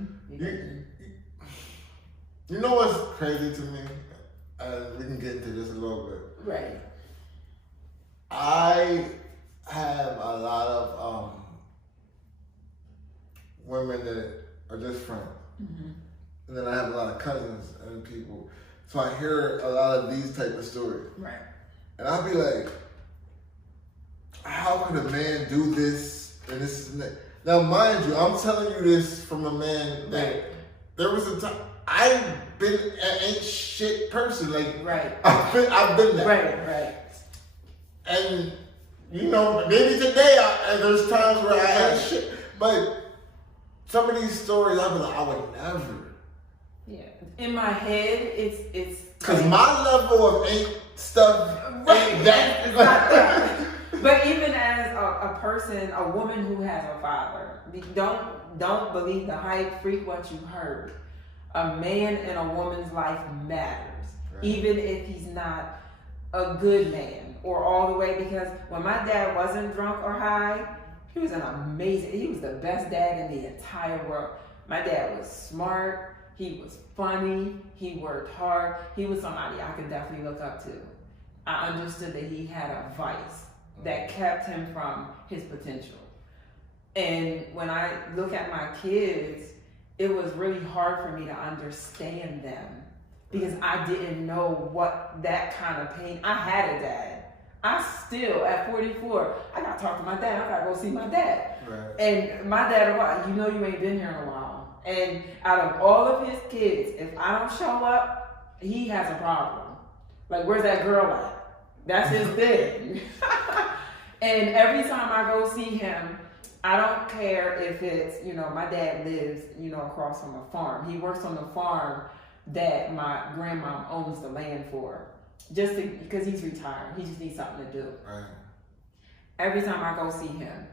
You know what's crazy to me? We can get into this a little bit. Right. I have a lot of women that are just friends. Mm-hmm. And then I have a lot of cousins and people. So I hear a lot of these type of stories. Right. And I'll be like, how could a man do this and this and that? Now, mind you, I'm telling you this from a man that there was a time, I've been an ain't shit person. Like, right. I've been that. Right. And, you know, maybe today there's times where I ain't shit. But some of these stories, I'll be like, I would never. Yeah. In my head, it's because my level of ain't stuff ain't that. It's not that. But even as a person, a woman who has a father, don't believe the hype, freak what you heard. A man in a woman's life matters, right. Even if he's not a good man or all the way. Because when my dad wasn't drunk or high, he was he was the best dad in the entire world. My dad was smart. He was funny. He worked hard. He was somebody I could definitely look up to. I understood that he had a vice that kept him from his potential. And when I look at my kids, it was really hard for me to understand them because I didn't know what that kind of pain. I had a dad. I still, at 44, I gotta talk to my dad. I gotta go see my dad. Right. And my dad, you know you ain't been here in a while. And out of all of his kids, if I don't show up, he has a problem. Like, where's that girl at? That's his thing. And every time I go see him, I don't care if it's, my dad lives, across from a farm. He works on the farm that my grandma owns the land for. Because he's retired. He just needs something to do. Right. Every time I go see him,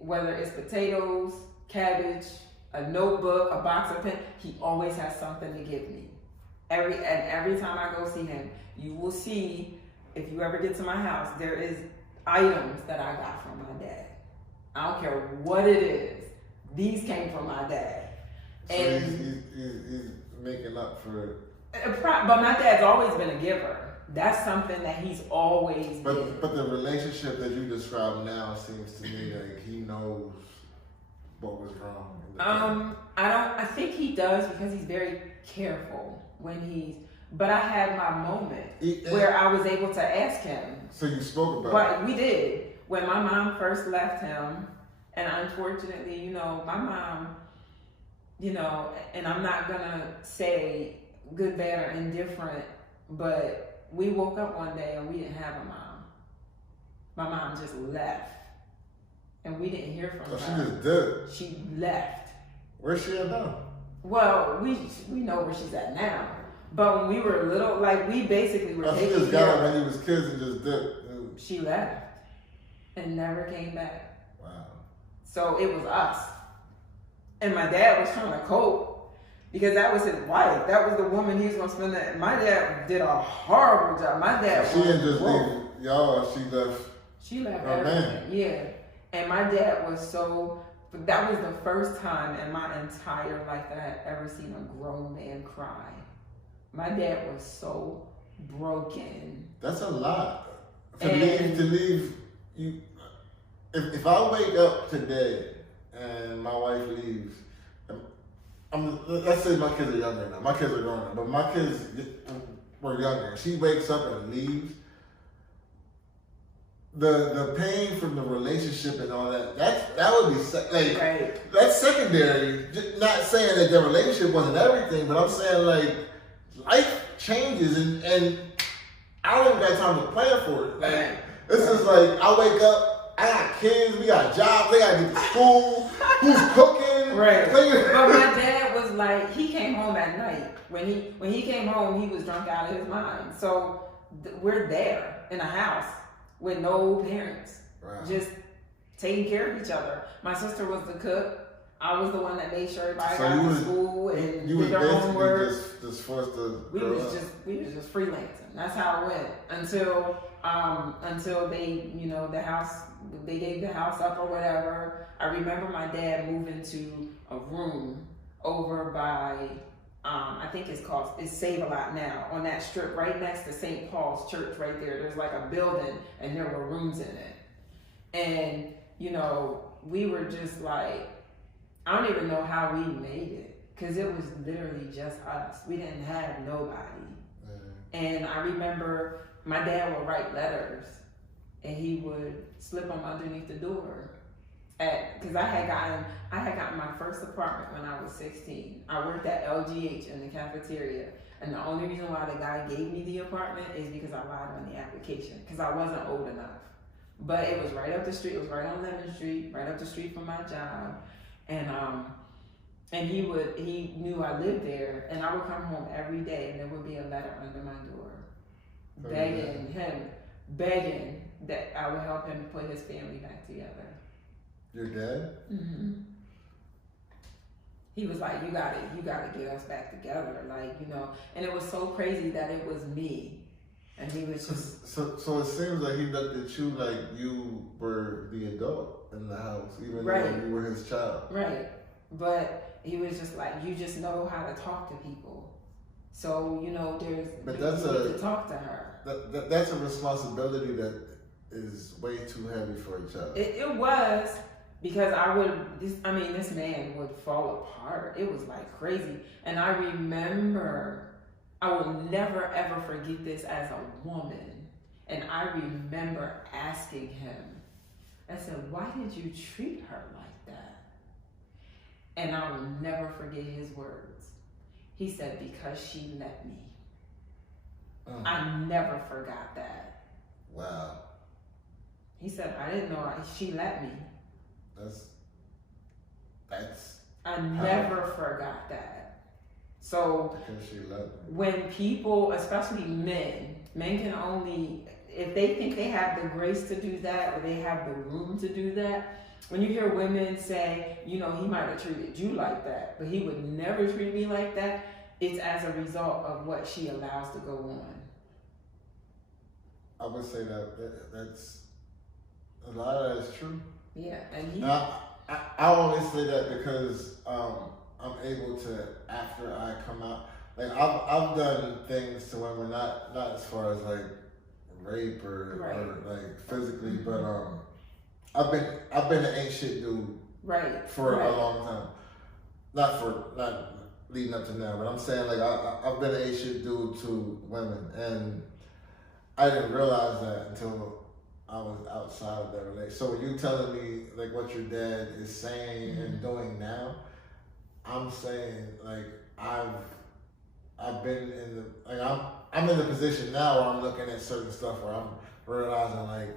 whether it's potatoes, cabbage, a notebook, a box of pen, he always has something to give me. Every time I go see him, you will see, if you ever get to my house, there is items that I got from my dad. I don't care what it is. These came from my dad. So and he's making up for it. But my dad's always been a giver. That's something that he's always been. But the relationship that you describe now seems to me like he knows what was wrong. I think he does because he's very careful but I had my moment where I was able to ask him. So you spoke about it. Right, we did. When my mom first left him, and unfortunately, my mom, and I'm not gonna say good, bad, or indifferent, but we woke up one day and we didn't have a mom. My mom just left. And we didn't hear from her. She just did. She left. Where's she at now? Well, we know where she's at now. But when we were little, we basically were taking care of her. She just got her when he was kids and just did. She left and never came back. Wow. So it was us. And my dad was trying to cope because that was his wife. That was the woman he was going to spend that. My dad did a horrible job. My dad she didn't just leave y'all. She left everything. Man. Yeah. And my dad was that was the first time in my entire life that I had ever seen a grown man cry. My dad was so broken. That's a lot. To leave if I wake up today and my wife leaves, let's say my kids are younger now. My kids are grown now, but my kids were younger. She wakes up and leaves. The pain from the relationship and all that would be like that's secondary. Not saying that the relationship wasn't everything, but I'm saying like life changes and I don't even got time to plan for it. Like this is like I wake up, I got kids, we got jobs, they gotta get to school. Who's cooking? Right. But my dad was like, he came home at night. When he came home, he was drunk out of his mind. So we're there in a house with no parents, just taking care of each other. My sister was the cook. I was the one that made sure everybody got to school and did their homework. Just forced to we was just freelancing. That's how it went until they, the house, they gave the house up or whatever. I remember my dad moving to a room over by, I think it's Save-A-Lot now, on that strip right next to St. Paul's Church right there. There's like a building and there were rooms in it. And, we were just like, I don't even know how we made it because it was literally just us. We didn't have nobody. And I remember my dad would write letters and he would slip them underneath the door. Because I had gotten my first apartment when I was 16. I worked at LGH in the cafeteria, and the only reason why the guy gave me the apartment is because I lied on the application because I wasn't old enough. But it was right up the street. It was right on Lemon Street, right up the street from my job, and he knew I lived there, and I would come home every day, and there would be a letter under my door, begging that I would help him put his family back together. Your dad? Mm-hmm. He was like, you gotta get us back together, and it was so crazy that it was me, and he was just. So it seems like he looked at you like you were the adult in the house, even though you were his child. Right, but he was just like, you just know how to talk to people, so you need to talk to her. That's a responsibility that is way too heavy for a child. It was. Because this man would fall apart. It was like crazy. And I remember, I will never ever forget this as a woman. And I remember asking him, I said, why did you treat her like that? And I will never forget his words. He said, because she let me. I never forgot that. Wow. He said, I didn't know she let me. That's I never forgot that. So because she loved me. When people, especially men can only, if they think they have the grace to do that or they have the room to do that. When you hear women say, he might have treated you like that, but he would never treat me like that, it's as a result of what she allows to go on. I would say that's a lot of that is true. Yeah, and I only say that because I'm able to, after I come out, like I've done things to women, not as far as like rape or like physically, but I've been an ain't shit dude for a long time. Not leading up to now, but I'm saying like I've been an ain't shit dude to women, and I didn't realize that until I was outside of that relationship. So when you telling me like what your dad is saying and doing now, I'm saying like I've been in the I'm in the position now where I'm looking at certain stuff where I'm realizing like,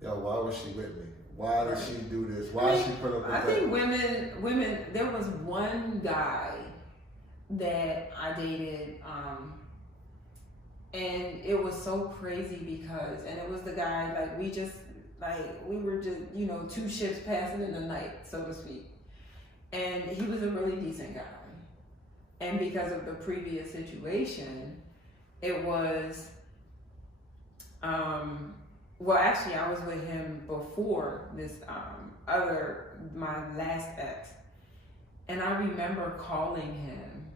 why was she with me? Why did she do this? Why did she put up with that? I think women. There was one guy that I dated. And it was so crazy and it was the guy, we were just, two ships passing in the night, so to speak. And he was a really decent guy. And because of the previous situation, it was, actually I was with him before this, my last ex. And I remember calling him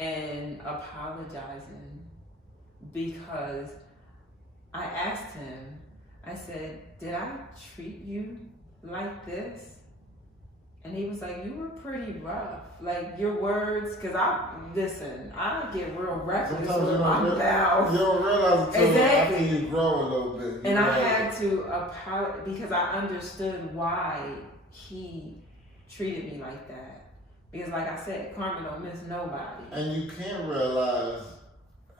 and apologizing because I asked him, I said, did I treat you like this? And he was like, you were pretty rough. Like, your words, because I get real reckless with my mouth. You don't realize until Exactly. after you grow a little bit. And I had to apologize because I understood why he treated me like that. Because like I said, karma don't miss nobody. And you can't realize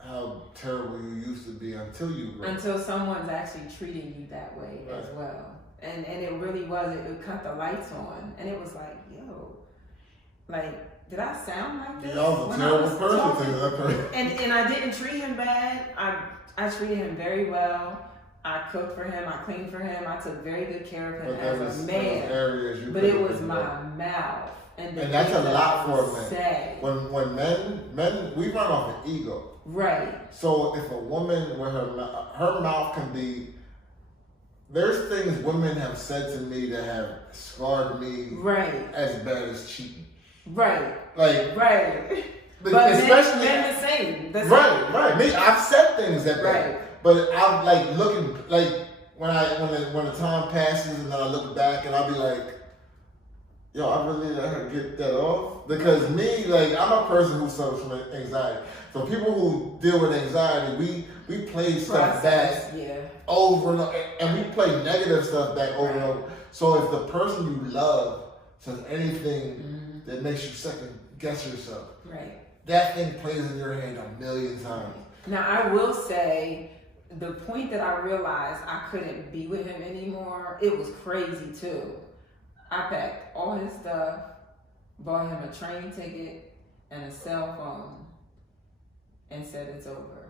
how terrible you used to be until you grow. Until someone's actually treating you that way Right. as well. And it really was, it cut the lights on. And it was like, yo, like, did I sound like this? Y'all was a terrible person to that person. And I didn't treat him bad. I treated him very well. I cooked for him. I cleaned for him. I took very good care of him as a man. But it was my mouth. And that's a lot for a man. Say. When men, we run off an ego. Right. So if a woman, with her mouth can be, there's things women have said to me that have scarred me. Right. As bad as cheating. Right. Like. Right. But especially men the same. Right. Me, I've said things that bad. Right. But I'm like looking, like when the time passes and then I look back and I'll be like, yo, I really let her get that off. Because me, like, I'm a person who suffers from anxiety. So people who deal with anxiety, we play stuff back over and over, and we play negative stuff back over and over. So if the person you love says anything that makes you second guess yourself, right, that thing plays in your head a million times. Now I will say, the point that I realized I couldn't be with him anymore, it was crazy too. I packed all his stuff, bought him a train ticket and a cell phone, and said it's over.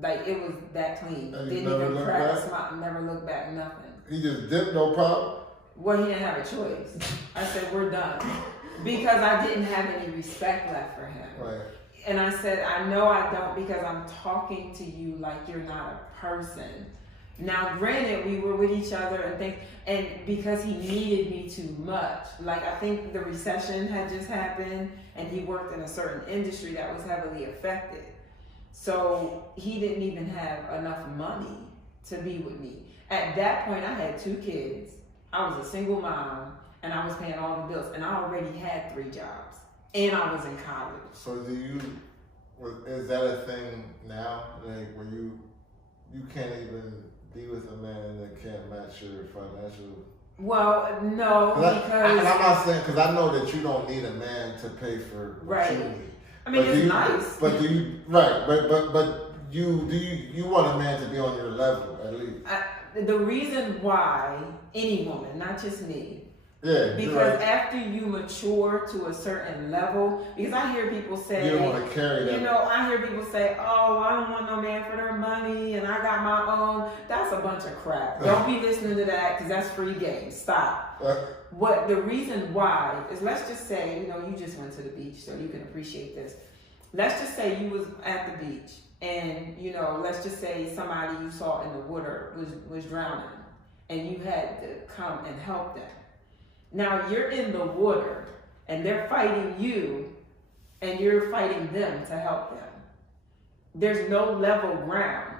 Like, it was that clean. And didn't even crack a smile, never looked back, nothing. He just dipped, no problem? Well, he didn't have a choice. I said, we're done. Because I didn't have any respect left for him. Right. And I said, I know I don't, because I'm talking to you like you're not a person. Now, granted, we were with each other and because he needed me too much. Like, I think the recession had just happened and he worked in a certain industry that was heavily affected. So he didn't even have enough money to be with me. At that point, I had 2 kids. I was a single mom and I was paying all the bills, and I already had 3 jobs and I was in college. So is that a thing now? Like, where you can't even be with a man that can't match your financial? Well, no, because I'm not saying, because I know that you don't need a man to pay for what you need. I mean, it's nice. But do you, right? But you want a man to be on your level at least? The reason why any woman, not just me, because after you mature to a certain level, because I hear people say, you don't want to carry that. I hear people say, oh, I don't want no man for their money and I got my own. That's a bunch of crap. Don't be listening to that, because that's free game. Stop. What the reason why is, let's just say, you just went to the beach, so you can appreciate this. Let's just say you was at the beach and, let's just say somebody you saw in the water was drowning and you had to come and help them. Now you're in the water and they're fighting you and you're fighting them to help them. There's no level ground.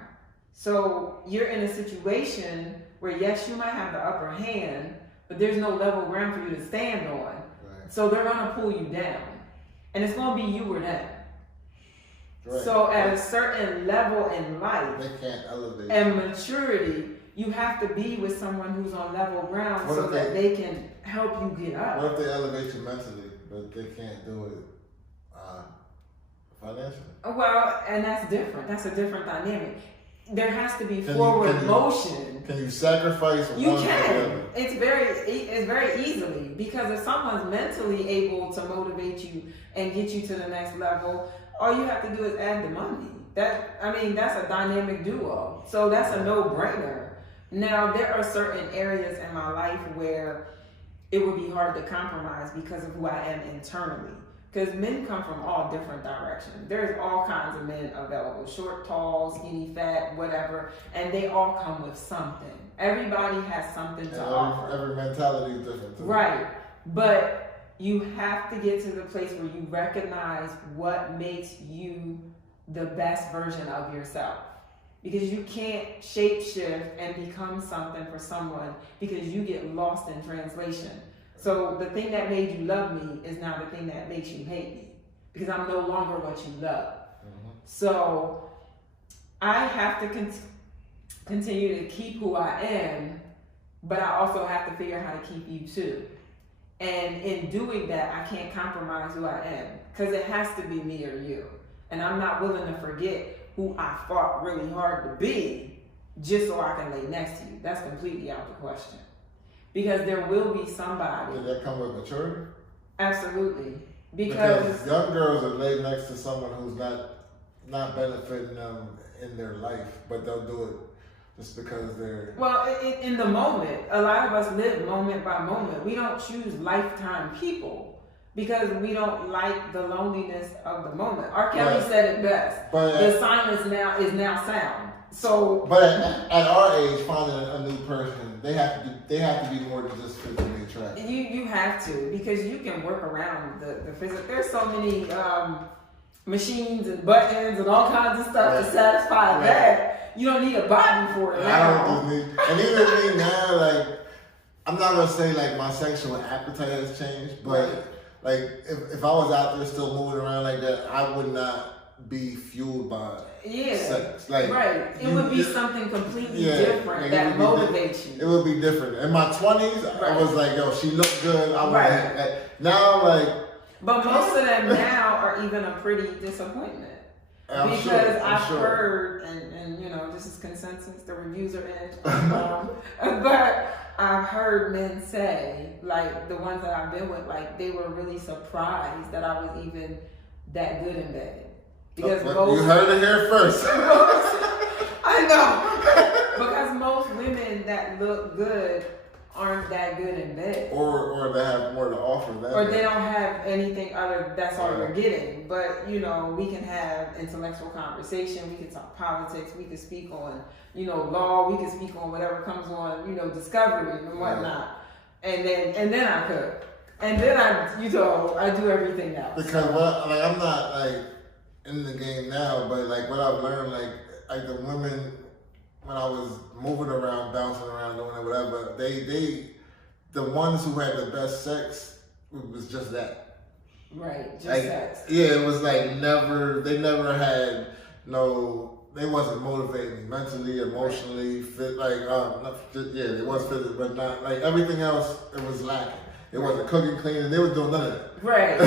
So you're in a situation where, yes, you might have the upper hand, but there's no level ground for you to stand on. Right. So they're gonna pull you down. And it's gonna be you or them. Right. So at a certain level in life they can't elevate and maturity, you have to be with someone who's on level ground so that they can help you get up. What if they elevate you mentally, but they can't do it financially? Well, and that's different. That's a different dynamic. There has to be forward motion. Can you sacrifice? You can. It's very easily, because if someone's mentally able to motivate you and get you to the next level, all you have to do is add the money. That's a dynamic duo. So that's a no-brainer. Now, there are certain areas in my life where it would be hard to compromise because of who I am internally. Because men come from all different directions. There's all kinds of men available. Short, tall, skinny, fat, whatever. And they all come with something. Everybody has something to offer. Every mentality is different too. Right. But you have to get to the place where you recognize what makes you the best version of yourself. because you can't shapeshift and become something for someone because you get lost in translation. So the thing that made you love me is now the thing that makes you hate me because I'm no longer what you love. So I have to continue to keep who I am, but I also have to figure out how to keep you too. And in doing that, I can't compromise who I am because it has to be me or you. And I'm not willing to forget who I fought really hard to be just so I can lay next to you. That's completely out the question. Because there will be somebody. Did that come with maturity? Absolutely. Because young girls are laid next to someone who's not benefiting them in their life, but they'll do it just because they're... Well, in the moment, a lot of us live moment by moment. We don't choose lifetime people because we don't like the loneliness of the moment. R. Kelly said it best. The silence now is now sound. So, but at our age, finding a new person, they have to be more than just physically attractive. You have to, because you can work around the physical. There's so many machines and buttons and all kinds of stuff to satisfy that. You don't need a body for it now. And even me now, like, I'm not gonna say like my sexual appetite has changed, but like if I was out there still moving around like that, I would not be fueled by sex. Like, it would be something completely different that motivates you. It would be different. In my 20s, I was like, yo, she looked good. I want now, like. But most of them now are even a pretty disappointment. Because I've heard, and you know, this is consensus, the reviews are in, but I've heard men say, like the ones that I've been with, like they were really surprised that I was even that good in bed. Because you heard it here first. I know. Because most women that look good aren't that good in bed. Or they have more to offer. Or they don't have anything other, that's all you're getting. But, you know, we can have intellectual conversation, we can talk politics, we can speak on, you know, law, we can speak on whatever comes on, you know, discovery and whatnot. And then I cook. And then I do everything else. Because I'm not like in the game now, but like what I've learned, like the women, when I was moving around, bouncing around, doing whatever, the ones who had the best sex was just that. Right, just like, sex. Yeah, it was like they never had they wasn't motivating me mentally, emotionally, fit, like, it was physical, but not, like, everything else, it was lacking. It wasn't cooking, cleaning, they was doing none of that. Right.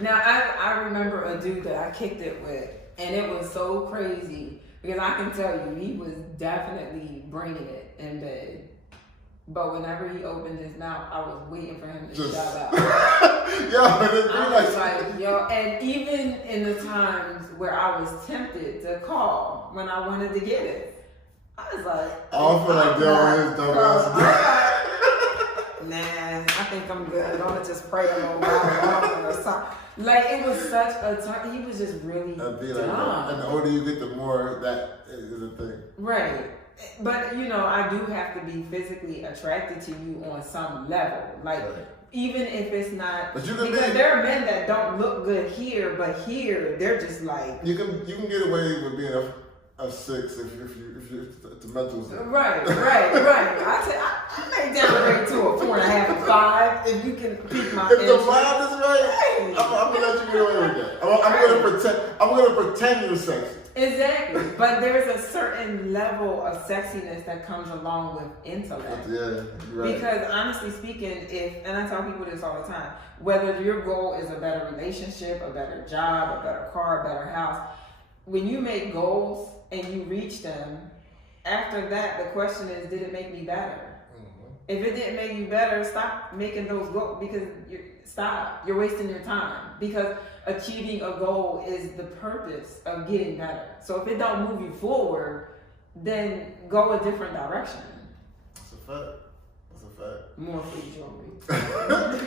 Now, I remember a dude that I kicked it with, and it was so crazy. Because I can tell you, he was definitely bringing it in bed. But whenever he opened his mouth, I was waiting for him to shout out. I was like, yo, and even in the times where I was tempted to call when I wanted to get it, I was like, I feel like doing his dumb ass. Nah, I think I'm good. I'm gonna just pray a little while or something. Like, it was such a time. He was just really dumb. And the older you get, the more that is a thing. Right. But, you know, I do have to be physically attracted to you on some level. Like, even if it's not... Because there are men that don't look good here, but here, they're just like... You can get away with being a 6 if you're the mental side. Right. I may downgrade to a 4.5 or 5 if you can pique my interest. If the vibe is right, I'm gonna let you get away with that. I'm gonna pretend you're sexy. Exactly, but there's a certain level of sexiness that comes along with intellect. Yeah, right. Because honestly speaking, and I tell people this all the time, whether your goal is a better relationship, a better job, a better car, a better house, when you make goals and you reach them, after that, the question is, did it make me better? Mm-hmm. If it didn't make you better, stop making those goals, because you're wasting your time, because achieving a goal is the purpose of getting better. So if it don't move you forward, then go a different direction. That's a fact. More free jewelry.